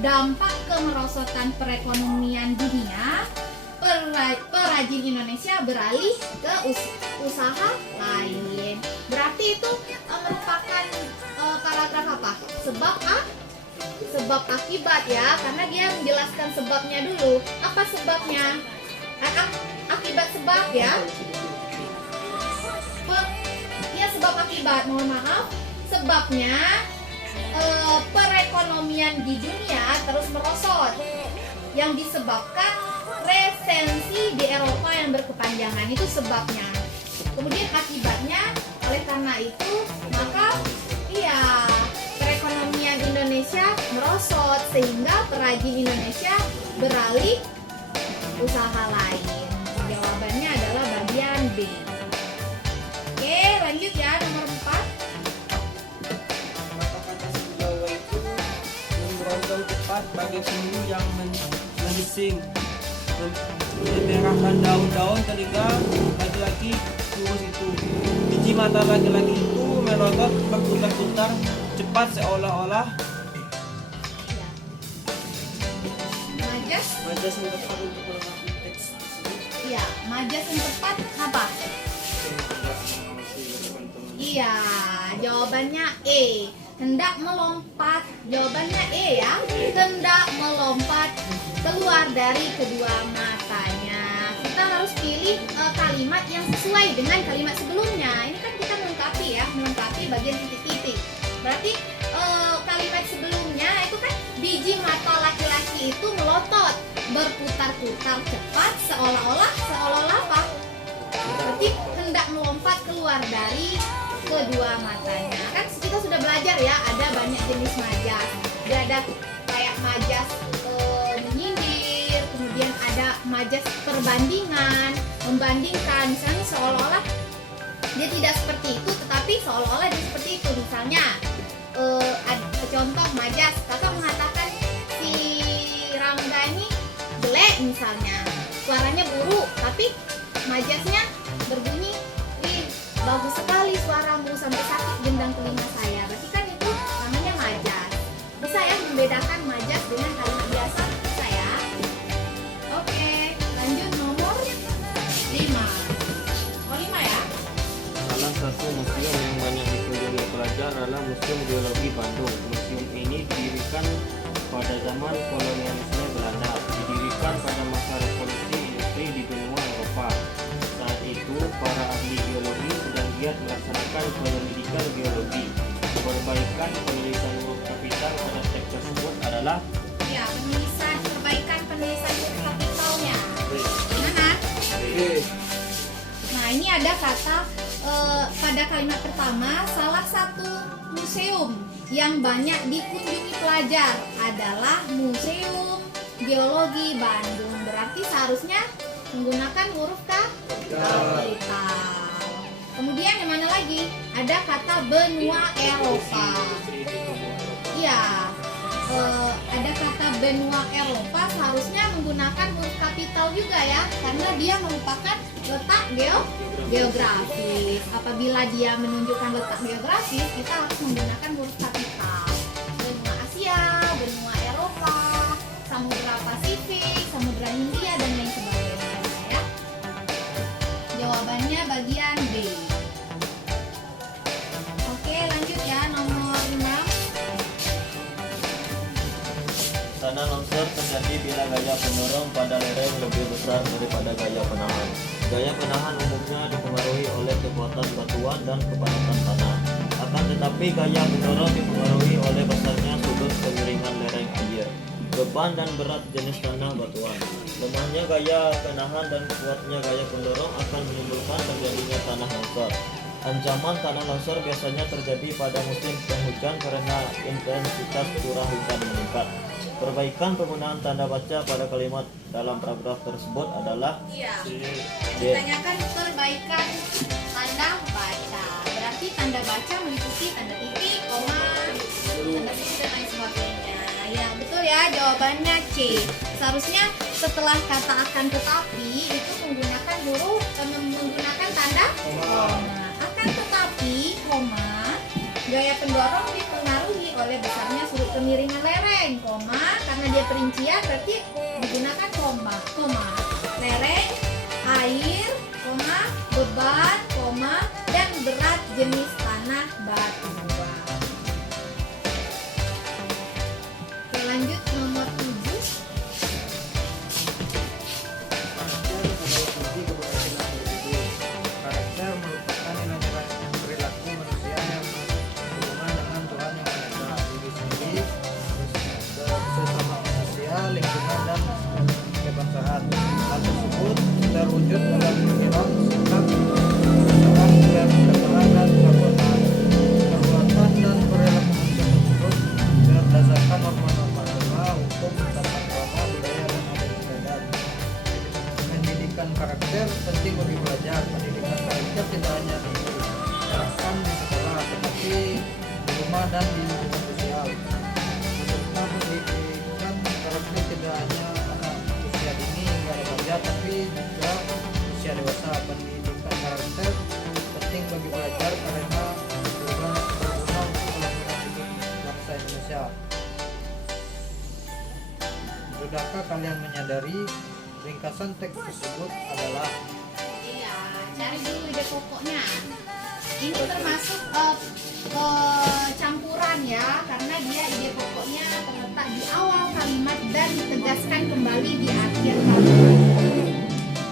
Dampak kemerosotan perekonomian dunia, perajin Indonesia beralih ke usaha lain. Berarti itu merupakan paragraf apa? Sebab akibat ya, karena dia menjelaskan sebabnya dulu. Apa sebabnya? Akibat sebab ya. Ya, sebab akibat, mohon maaf. Sebabnya perekonomian di dunia terus merosot yang disebabkan resesi di Eropa yang berkepanjangan, itu sebabnya. Kemudian akibatnya, oleh karena itu maka iya, perekonomian Indonesia merosot sehingga perajin Indonesia beralih usaha lain. Jawabannya adalah bagian B. Oke, lanjut ya, nomor 4. Jawa itu menggerontong cepat bagai penyu yang mengising, memerahkan daun-daun telinga laki-laki kurus itu. Biji mata laki-laki itu melotot berputar-putar cepat seolah-olah Majas, majas yang tepat untuk melengkapi teks tersebut. iya, majas yang tepat apa? Iya, jawabannya E. Hendak melompat, jawabannya E ya. Hendak melompat keluar dari kedua matanya. Kita harus pilih kalimat yang sesuai dengan kalimat sebelumnya. Ini kan kita melengkapi ya, melengkapi bagian titik-titik. Berarti kalimat sebelumnya itu kan biji mata laki-laki itu melotot, berputar-putar cepat seolah-olah apa? Berarti hendak melompat keluar dari kedua matanya. Kan kita sudah belajar ya, ada banyak jenis majas. Ada kayak majas menyindir, kemudian ada majas perbandingan, membandingkan. Misalnya seolah-olah dia tidak seperti itu, tetapi tapi seolah-olah dia seperti itu. Misalnya ada contoh majas, kakak mengatakan si Rangga ini jelek misalnya, suaranya buruk, tapi majasnya berbunyi, ih bagus sekali suaramu sampai sakit gendang telinga saya. Berarti kan itu namanya majas. Bisa ya membedakan majas dengan kalimat biasa, bisa ya. Oke, lanjut nomor 5. Oh 5 ya. Salah satu museum yang banyak dikunjungi pelajar adalah Museum Geologi Bandung. Museum ini didirikan pada zaman kolonialisme Belanda, didirikan pada masa revolusi industri di benua Eropa. Saat itu, para ahli geologi sedang giat melaksanakan penyelidikan geologi. Perbaikan penulisan huruf kapital pada teks tersebut adalah Ya, perbaikan penulisan huruf kapitalnya. Gimana? Nah, ini ada kata pada kalimat pertama, salah satu museum yang banyak dikunjungi pelajar adalah Museum Geologi Bandung. Berarti seharusnya menggunakan huruf kapital. Kemudian yang mana lagi? Ada kata benua Eropa. Iya, ada kata benua Eropa seharusnya menggunakan huruf kapital juga ya, karena dia merupakan letak geografis. Apabila dia menunjukkan letak geografis, kita harus menggunakan huruf kapital. Benua Asia, benua Eropa, Samudra Pasifik, Samudra Hindia dan lain sebagainya ya. Jawabannya bagian B. Oke, lanjut ya, nomor 6. Tanah longsor terjadi bila gaya pendorong pada lereng lebih besar daripada gaya penahan. Gaya penahan umumnya dipengaruhi oleh kekuatan batuan dan kepadatan tanah. Akan tetapi gaya pendorong dipengaruhi oleh besarnya sudut kemiringan lereng air, beban dan berat jenis tanah batuan. Lemahnya gaya penahan dan kuatnya gaya pendorong akan menimbulkan terjadinya tanah longsor. Ancaman tanah longsor biasanya terjadi pada musim penghujan karena intensitas curah hujan meningkat. Perbaikan penggunaan tanda baca pada kalimat dalam paragraf tersebut adalah Iya. Ditanyakan perbaikan tanda baca. Berarti tanda baca meliputi tanda titik, koma, tanda titik dan lain sebagainya. Ya, betul ya, jawabannya C. Seharusnya setelah kata akan tetapi itu menggunakan huruf menggunakan tanda koma. Akan tetapi, koma, gaya pendorong dipengaruhi oleh besarnya sudut kemiringan lereng, koma, karena dia perincian berarti digunakan koma, lereng, air, koma, beban, koma, dan berat jenis tanah batuan. Oke, lanjut nomor 7. Karakter merupakan nilai perilaku manusia yang berhubungan dengan Tuhan yang Maha Esa, diri sendiri, sesama manusia, lingkungan dan kebangsaan. Hal tersebut terwujud dalam pikiran, sikap, perasaan, perkataan dan perbuatan. Perbuatan dan perilaku manusia tersebut berdasarkan norma-norma agama, hukum, tata krama, budaya dan adat istiadat. Pendidikan karakter penting bagi pelajar. Pendidikan karakter tidak hanya diterapkan di sekolah, tetapi di rumah dan di lingkungan sosial. Serta pendidikan karakter tidak hanya anak usia dini hingga remaja, tapi juga usia dewasa. Pendidikan karakter penting bagi pelajar karena berguna untuk kelangsungan hidup bangsa Indonesia. Sudahkah kalian menyadari ringkasan teks tersebut adalah Iya, cari dulu ide pokoknya. Ini termasuk campuran ya, karena dia ide pokoknya terletak di awal kalimat dan ditegaskan kembali di akhir kalimat.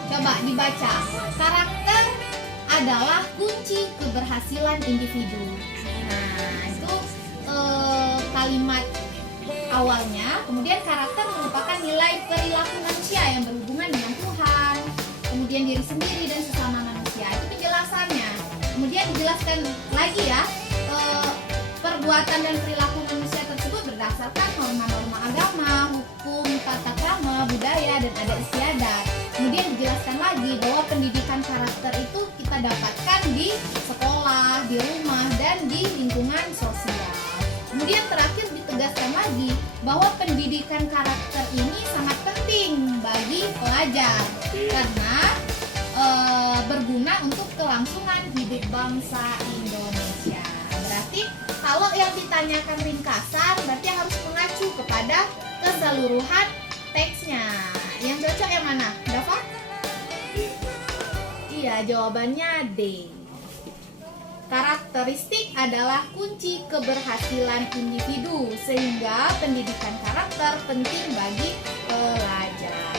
Coba dibaca. Karakter adalah kunci keberhasilan individu. Nah, itu kalimat awalnya. Kemudian karakter merupakan nilai perilaku manusia yang berhubungan dengan Tuhan, kemudian diri sendiri dan sesama manusia. Itu penjelasannya. Kemudian dijelaskan lagi ya, perbuatan dan perilaku manusia tersebut berdasarkan norma-norma agama, hukum, tata krama, budaya dan adat istiadat. Kemudian dijelaskan lagi bahwa pendidikan karakter itu kita dapatkan di sekolah, sekolah, di rumah, dan di lingkungan sosial. Kemudian terakhir ditegaskan lagi bahwa pendidikan karakter ini sangat penting bagi pelajar karena berguna untuk kelangsungan hidup bangsa Indonesia. Berarti kalau yang ditanyakan ringkasan berarti harus mengacu kepada keseluruhan teksnya. Yang cocok yang mana? Dava? Iya, jawabannya D. Karakteristik adalah kunci keberhasilan individu, sehingga pendidikan karakter penting bagi pelajar.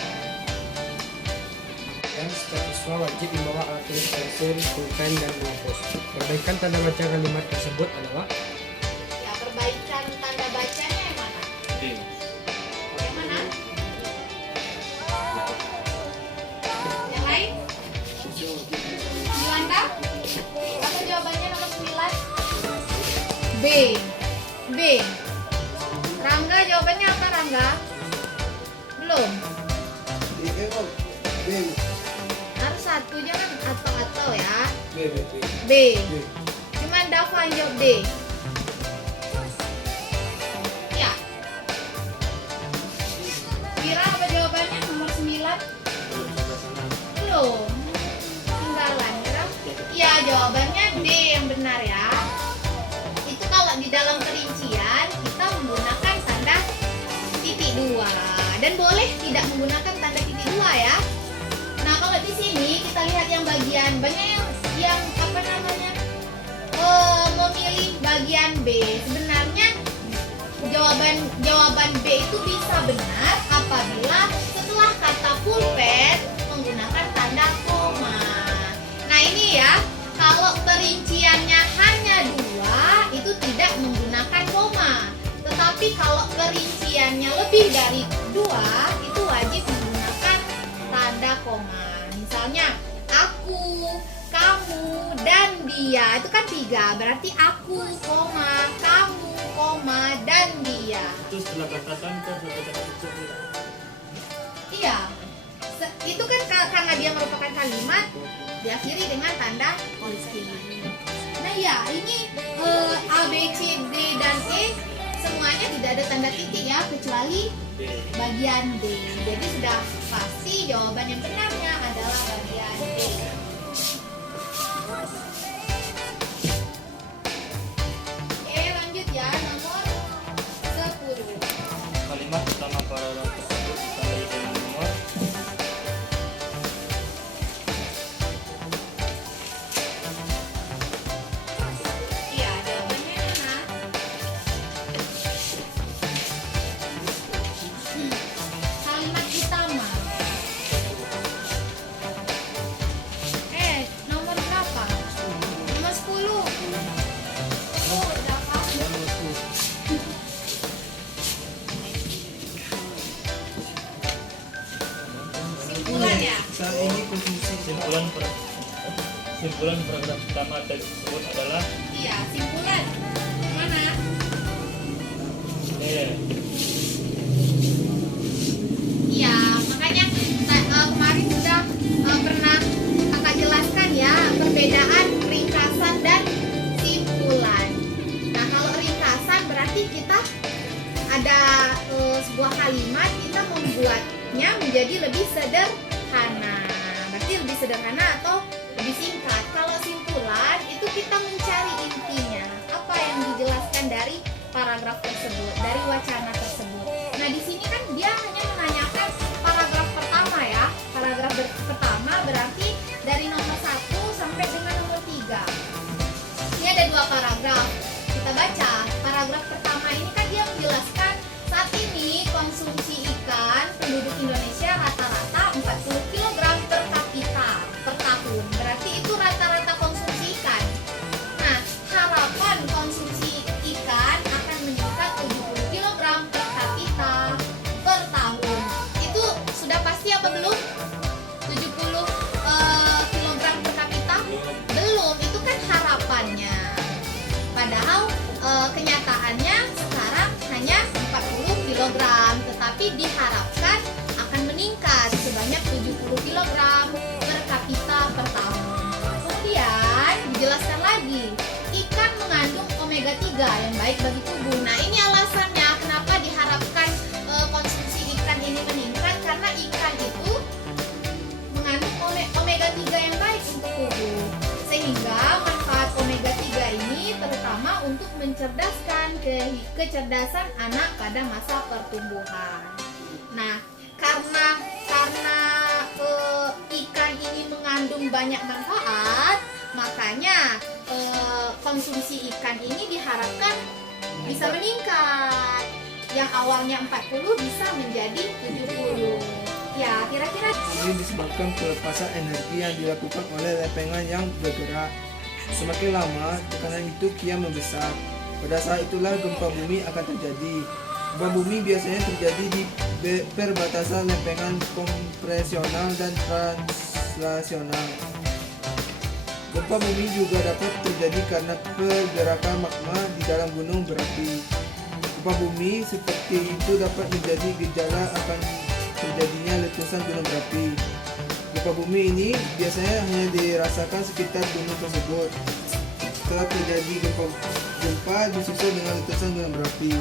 Dan setiap siswa wajib membawa alat tulis pensil, pulpen, dan menghapus. Perbaikan tanda baca kalimat tersebut adalah Ya, perbaikan tanda bacanya yang mana? Yang mana? Yang lain? Yolanda? Apa jawabannya nomor 9? B. B. Rangga jawabannya apa, Rangga? Belum. Harus satu, jangan atau ya. B. Cuman Dava yang jawab D. Ya. Kira apa jawabannya nomor 9? Belum. Tinggalan, Kira? Ya, jawabannya D yang benar ya. Itu kalau di dalam perincian kita menggunakan tanda titik 2 dan boleh tidak menggunakan tanda titik 2 ya. Nah, kalau di sini kita lihat yang bagian banyak yang apa namanya? Memilih bagian B. Sebenarnya jawaban B itu bisa benar apabila setelah kata pulpen menggunakan tanda koma. Nah, ini ya, kalau perinciannya hanya 2 itu tidak menggunakan koma. Tetapi kalau perinciannya lebih dari 2 itu wajib menggunakan tanda koma. Misalnya aku, kamu, dan dia itu kan 3. Berarti aku, koma, kamu, koma, dan dia. Itu setelah katakan kan sampai kata kecil. Iya. Itu kan karena dia merupakan kalimat diakhiri dengan tanda polisi. Nah ya, ini A, B, C, D, dan E semuanya tidak ada tanda titik ya, kecuali bagian D. Jadi sudah pasti jawaban yang benarnya adalah bagian D. Oke, lanjut ya, nomor 10. Kalimat utama paragraf tersebut ditandai dengan nomor. Iya, jawabannya mana? Kalimat utama. Nomor berapa? Nomor 10. Oh, udah hafal. Simpulan ya? Simpulan paragraf utama teks tersebut adalah Iya, simpulan. Mana? Iya, makanya kemarin sudah pernah kakak jelaskan ya perbedaan ringkasan dan simpulan. Nah, kalau ringkasan berarti kita ada sebuah kalimat kita membuatnya menjadi lebih sederhana. Berarti lebih sederhana atau lebih singkat. Kalau simpulan itu kita mencari intinya, apa yang dijelaskan dari paragraf tersebut, dari wacana tersebut. Nah, di sini kan dia hanya menanyakan paragraf pertama ya. Paragraf pertama berarti dari nomor 1 sampai dengan nomor 3. Ini ada 2 paragraf. Kita baca. Paragraf pertama ini kan dia menjelaskan saat ini konsumsi ikan penduduk Indonesia rata-rata 40 kg per kapita per tahun. Berarti itu rata-rata konsumsi ikan. Nah, harapan konsumsi ikan akan meningkat 70 kg per kapita per tahun. Itu sudah pasti apa belum? 70 kg per kapita? Belum, itu kan harapannya. Padahal kenyataannya sekarang hanya 40 kg, tetapi diharapkan akan meningkat sebanyak 70 kg per kapita per tahun. Kemudian dijelaskan lagi omega 3 yang baik bagi tubuh. Nah, ini alasannya kenapa diharapkan konsumsi ikan ini meningkat, karena ikan itu mengandung omega 3 yang baik untuk tubuh. Sehingga manfaat omega 3 ini terutama untuk mencerdaskan kecerdasan anak pada masa pertumbuhan. Nah, karena ikan ini mengandung banyak manfaat, makanya konsumsi ikan ini diharapkan bisa meningkat. Yang awalnya 40 bisa menjadi 70. Ya, kira-kira Ini disebabkan pelepasan energi yang dilakukan oleh lempengan yang bergerak. Semakin lama, tekanan itu kian membesar. Pada saat itulah gempa bumi akan terjadi. Gempa bumi biasanya terjadi di perbatasan lempengan kompresional dan translasional. Gempa bumi juga dapat terjadi karena pergerakan magma di dalam gunung berapi. Gempa bumi seperti itu dapat menjadi gejala akan terjadinya letusan gunung berapi. Gempa bumi ini biasanya hanya dirasakan sekitar gunung tersebut. Setelah terjadi gempa disusul dengan letusan gunung berapi.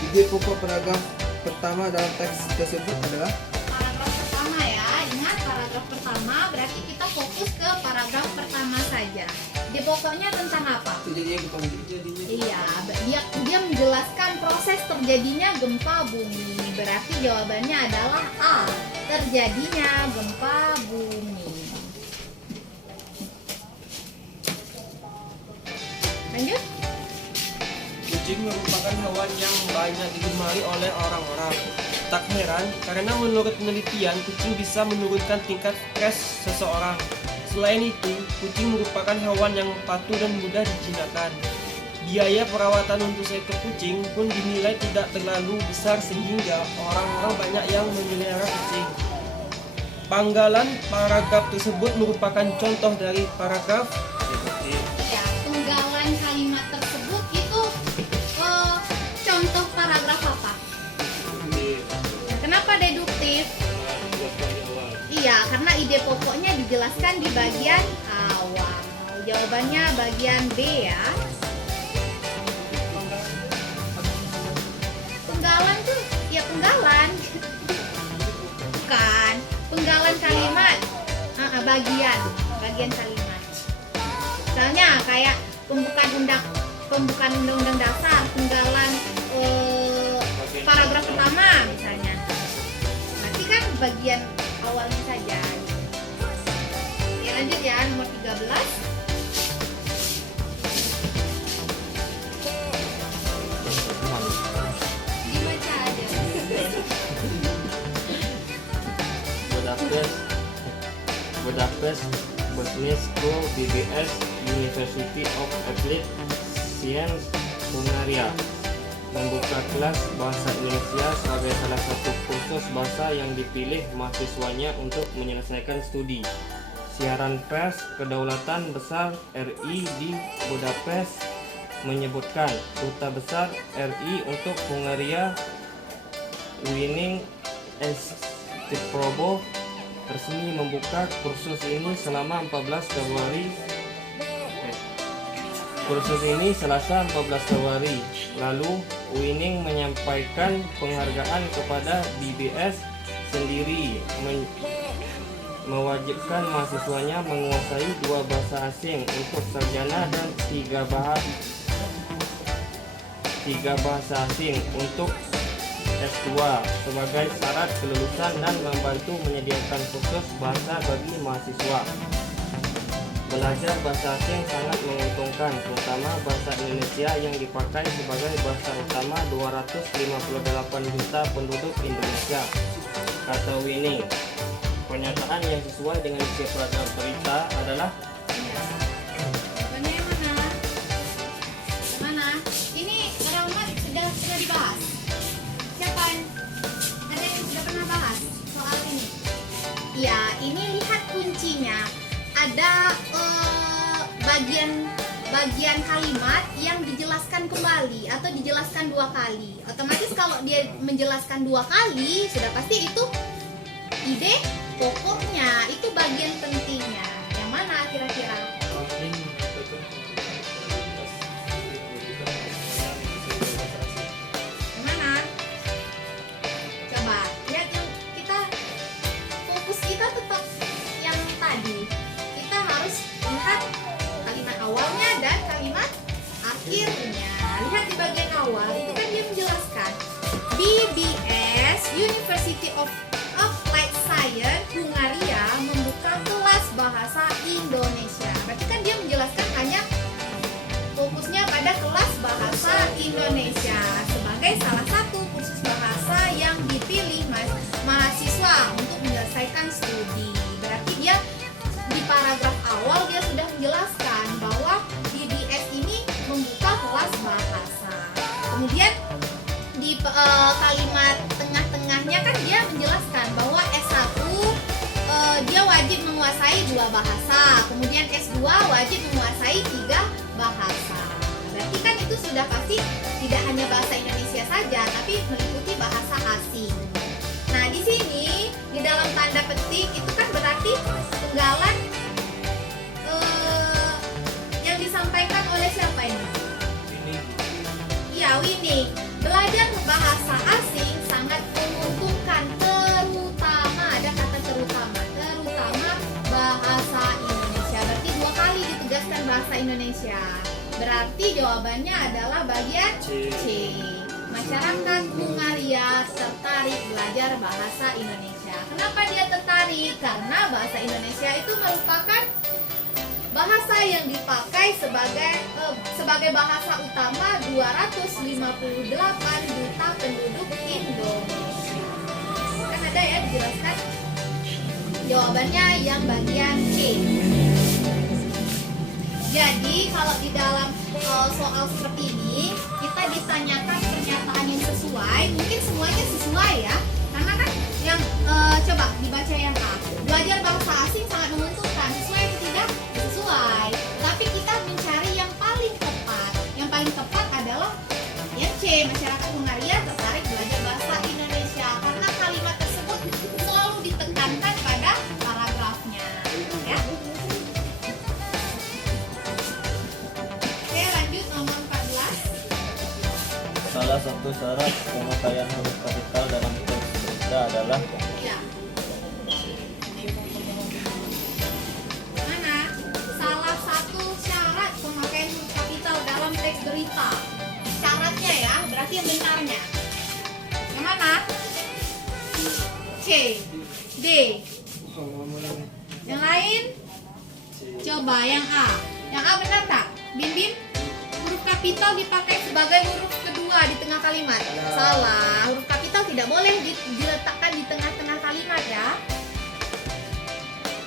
Ide pokok paragraf pertama dalam teks tersebut adalah paragraf pertama ya. Ingat, paragraf pertama berarti kita fokus ke paragraf pertama saja. Di pokoknya tentang apa? terjadinya gempa bumi. Iya, dia menjelaskan proses terjadinya gempa bumi. Berarti jawabannya adalah A, terjadinya gempa bumi. Lanjut. Kucing merupakan hewan yang banyak digemari oleh orang-orang. Tak heran, karena menurut penelitian, kucing bisa menurunkan tingkat stres seseorang. Selain itu, kucing merupakan hewan yang patuh dan mudah dijinakkan. Biaya perawatan untuk seekor kucing pun dinilai tidak terlalu besar sehingga orang-orang banyak yang memelihara kucing. Panggalan paragraf tersebut merupakan contoh dari paragraf Ya, penggalan kalimat tersebut itu contoh paragraf apa? Kenapa deduktif? Iya, karena ide pokoknya dijelaskan di bagian awal. Jawabannya bagian B ya. Penggalan tuh, ya penggalan. Bukan, penggalan kalimat. Bagian kalimat. Misalnya kayak pembukaan undang-undang dasar, penggalan paragraf pertama misalnya. Nanti kan bagian awalnya saja. Ya, lanjut ya, nomor 13. Dibaca aja. Budapest Business School BBS University of Applied Science Hungaria membuka kelas bahasa Indonesia sebagai salah satu kursus bahasa yang dipilih mahasiswanya untuk menyelesaikan studi. Siaran pers Kedaulatan Besar RI di Budapest menyebutkan Duta Besar RI untuk Hungaria Winning Stiprobo resmi membuka kursus ini selama 14 Februari. Kursus ini Selasa 14 Februari lalu. Winning menyampaikan penghargaan kepada BBS sendiri mewajibkan mahasiswanya menguasai 2 bahasa asing untuk sarjana dan 3 bahasa asing untuk S2 sebagai syarat kelulusan dan membantu menyediakan kursus bahasa bagi mahasiswa. Belajar bahasa asing sangat menguntungkan, terutama bahasa Indonesia yang dipakai sebagai bahasa utama 258 juta penduduk Indonesia, kata Winning. Pernyataan yang sesuai dengan isi paragraf berita adalah Jawabannya yang mana? Mana? Ini Rahmat sudah dibahas. Siapa? Ada yang sudah pernah bahas soal ini? Ya, ini lihat kuncinya. Ada bagian kalimat yang dijelaskan kembali atau dijelaskan 2 kali. Otomatis kalau dia menjelaskan 2 kali, sudah pasti itu ide pokoknya, itu bagian pentingnya. Yang mana kira-kira? bagian awal itu kan dia menjelaskan BBS University of Applied Science Hungaria membuka kelas bahasa Indonesia. Berarti kan dia menjelaskan hanya fokusnya pada kelas bahasa Indonesia sebagai salah satu kursus bahasa yang dipilih mahasiswa untuk menyelesaikan studi. Berarti dia di paragraf awal dia sudah menjelaskan bahwa BBS ini membuka kelas bahasa. Kemudian di kalimat tengah-tengahnya kan dia menjelaskan bahwa S1 dia wajib menguasai 2 bahasa, kemudian S2 wajib menguasai 3 bahasa. Berarti kan itu sudah pasti tidak hanya bahasa Indonesia saja, tapi meliputi bahasa asing. Nah, di sini di dalam tanda petik itu kan berarti penggalan yang disampaikan oleh siapa ini? Iya, Winnie. Belajar bahasa asing sangat menguntungkan, terutama ada kata terutama bahasa Indonesia. Berarti 2 kali ditegaskan bahasa Indonesia. Berarti jawabannya adalah bagian C. Masyarakat Hungaria tertarik belajar bahasa Indonesia. Kenapa dia tertarik? Karena bahasa Indonesia itu merupakan bahasa yang dipakai sebagai bahasa utama 258 juta penduduk Indonesia. Kan ada ya dijelaskan. Jawabannya yang bagian C. Jadi kalau di dalam soal seperti ini kita ditanyakan pernyataan yang sesuai, mungkin semuanya sesuai ya. Karena kan yang coba dibaca yang A. Belajar bahasa asing sangat menguntungkan. Sesuai atau tidak? Sesuai. Tapi kita mencari yang paling tepat. Yang paling tepat adalah yang C. Masyarakat Hungaria tertarik belajar bahasa Indonesia. Karena kalimat tersebut selalu ditekankan pada paragrafnya. Ya. Oke, lanjut nomor 14. Salah satu syarat pemakaian huruf kapital dalam teks berita adalah Ya. Mana? Salah satu syarat pemakaian huruf kapital dalam teks berita. Syaratnya ya, berarti yang benarnya. Yang mana? C, D. Yang lain? Coba yang A. Yang A benar tak? Bim Bim? Huruf kapital dipakai sebagai huruf kedua di tengah kalimat. Salah. Huruf kapital tidak boleh diletakkan di tengah-tengah kalimat ya.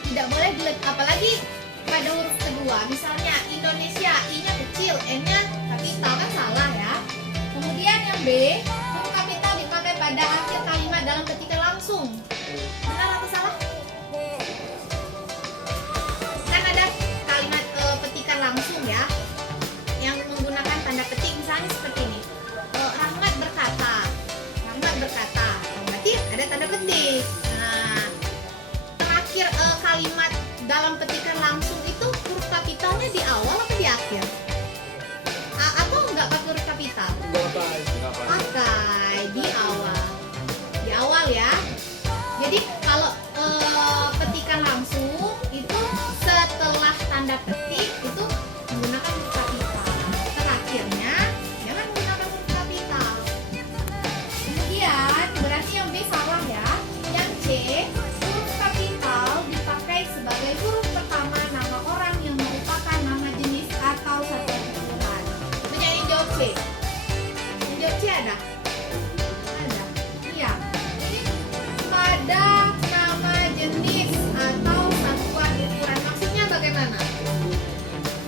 Tidak boleh apalagi pada huruf kedua. Misalnya Indonesia, I-nya kecil, N-nya kapital, kan salah ya. Kemudian yang B, huruf kapital dipakai pada akhir kalimat dalam petikan langsung. Benar atau salah? Kan ada kalimat petikan langsung ya, yang menggunakan tanda petik, misalnya seperti ini. Rahmat berkata, berarti ada tanda petik. Nah, terakhir kalimat dalam petikan langsung itu huruf kapitalnya di awal atau di akhir? Atau enggak pakai huruf kapital? Pakai di awal ya. Jadi kalau petikan langsung itu setelah tanda petik itu menggunakan huruf kapital. Terakhirnya jangan menggunakan huruf kapital. Kemudian berarti yang B salah ya. Yang C, huruf kapital dipakai sebagai huruf pertama nama orang yang merupakan nama jenis atau satuan ukuran. Punya yang jawab C. Yang jawab C ada? Ada. Iya. Ini pada nama jenis atau satuan ukuran. Maksudnya bagaimana?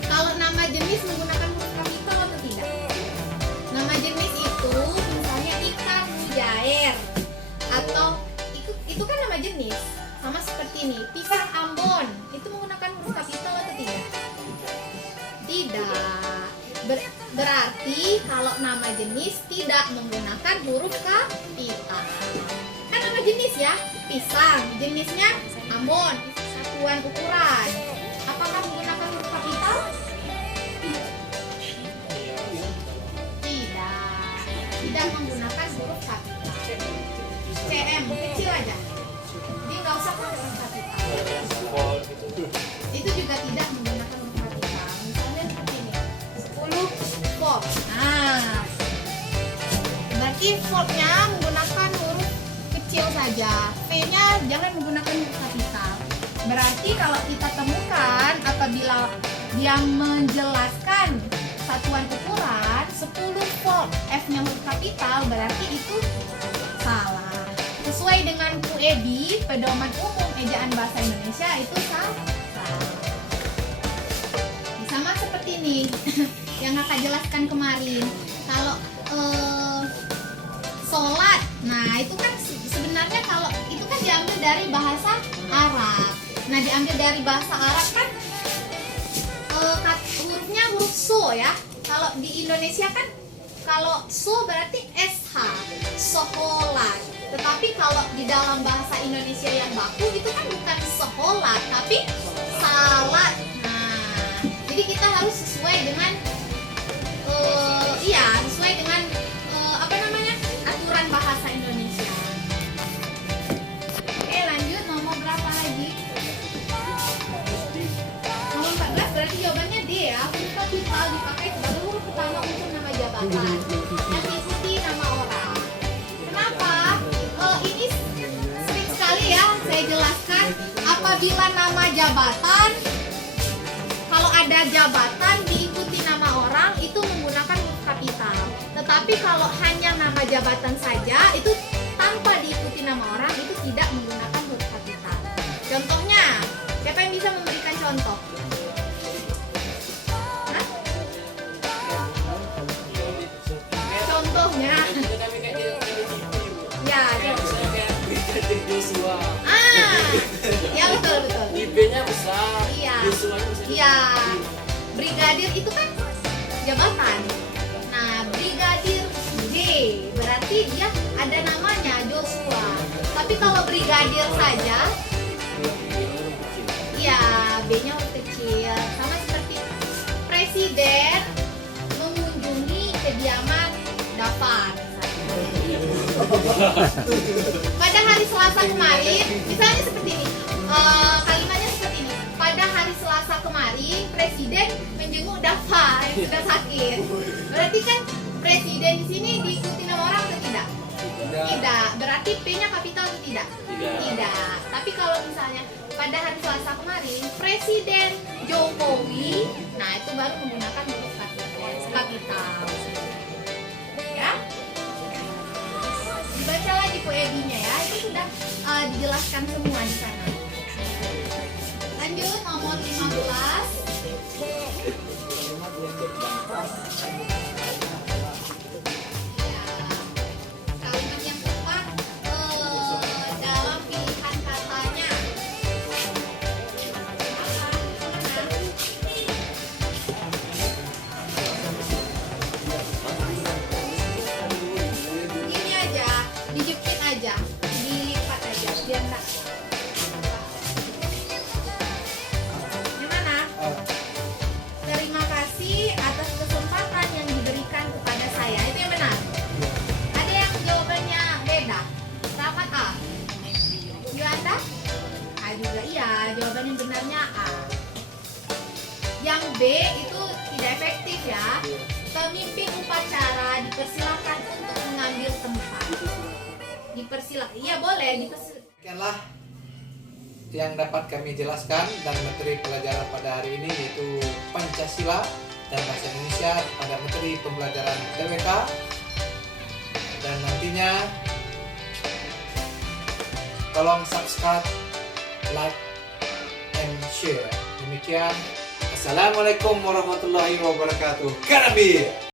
Kalau nama jenis menggunakan huruf kapital atau tidak? Nama jenis itu misalnya ikan mujair atau itu kan nama jenis. Sama seperti ini, pisang Ambon itu menggunakan huruf kapital atau tidak? Tidak. Berarti kalau nama jenis tidak menggunakan huruf kapital. Kan nama jenis ya, pisang, jenisnya Ambon, satuan ukuran. Apakah menggunakan huruf kapital? Tidak menggunakan huruf kapital. CM kecil aja. Jadi nggak usah pakai huruf kapital. Itu juga tidak menggunakan huruf kapital. Misalnya seperti ini, 10 pop. Nah, berarti fontnya menggunakan huruf kecil saja. V-nya jangan menggunakan huruf kapital. Berarti kalau kita temukan apabila dia menjelaskan satuan ukuran 10 volt, F-nya huruf kapital, berarti itu salah. Sesuai dengan PUED, Pedoman Umum Ejaan Bahasa Indonesia, itu salah. Sama seperti ini yang kakak jelaskan kemarin. Kalau sholat, nah itu kan sebenarnya kalau itu kan diambil dari bahasa Arab. Nah diambil dari bahasa Arab kan hurufnya huruf so ya. Kalau di Indonesia kan kalau so berarti SH, sholat. Tetapi kalau di dalam bahasa Indonesia yang baku itu kan bukan sholat tapi salat. Nah jadi kita harus sesuai dengan sesuai dengan aturan bahasa Indonesia. Oke, lanjut nomor berapa lagi? Nomor 14 berarti jawabannya D ya. Huruf kapital dipakai sebagai huruf utama untuk nama jabatan yang diikuti nama orang. Kenapa? Ini sering sekali ya saya jelaskan apabila nama jabatan, kalau ada jabatan diikuti nama orang itu menggunakan huruf kapital. Tetapi kalau hanya nama jabatan saja itu tanpa diikuti nama orang itu tidak menggunakan huruf kapital. Contohnya, siapa yang bisa memberikan contoh? Hah? Contohnya? Ya, ya betul. IP-nya besar, Iya. Joshua-nya besar. Iya. Brigadir itu kan jabatan. Nah, brigadir J berarti dia ada namanya Joshua. Tapi kalau brigadir saja, ya B-nya huruf kecil. Sama seperti presiden mengunjungi kediaman Dafar. Pada hari Selasa kemarin, misalnya seperti ini, kalimatnya seperti ini. Pada hari Selasa kemarin, presiden menjenguk Dafar yang sedang sakit. Berarti kan presiden di sini diikuti nama orang atau tidak? Tidak. Berarti P-nya kapital atau tidak? Tidak. Tapi kalau misalnya pada hari Selasa kemarin, Presiden Jokowi, nah itu baru menggunakan huruf kapital. Ya. Dibaca lagi PUED-nya ya, itu sudah dijelaskan semua di sana. Lanjut nomor 15. Kalimat yang tepat dalam pilihan katanya. Ini aja, dijepit aja, dilipat aja, biar enggak. Gimana? Terima kasih atas kesempatan yang diberikan kepada saya. Itu yang benar. Ada yang jawabannya beda. Selamat A. Yolanda? A juga iya. Jawaban yang benarnya A. Yang B itu tidak efektif ya. Pemimpin upacara dipersilakan untuk mengambil tempat. Dipersilakan. Iya boleh. Demikianlah yang dapat kami jelaskan dan materi pelajaran pada hari ini yaitu Pancasila dan Bahasa Indonesia pada materi pembelajaran TWK. Dan nantinya tolong subscribe, like, and share. Demikian. Assalamualaikum warahmatullahi wabarakatuh. Karabi.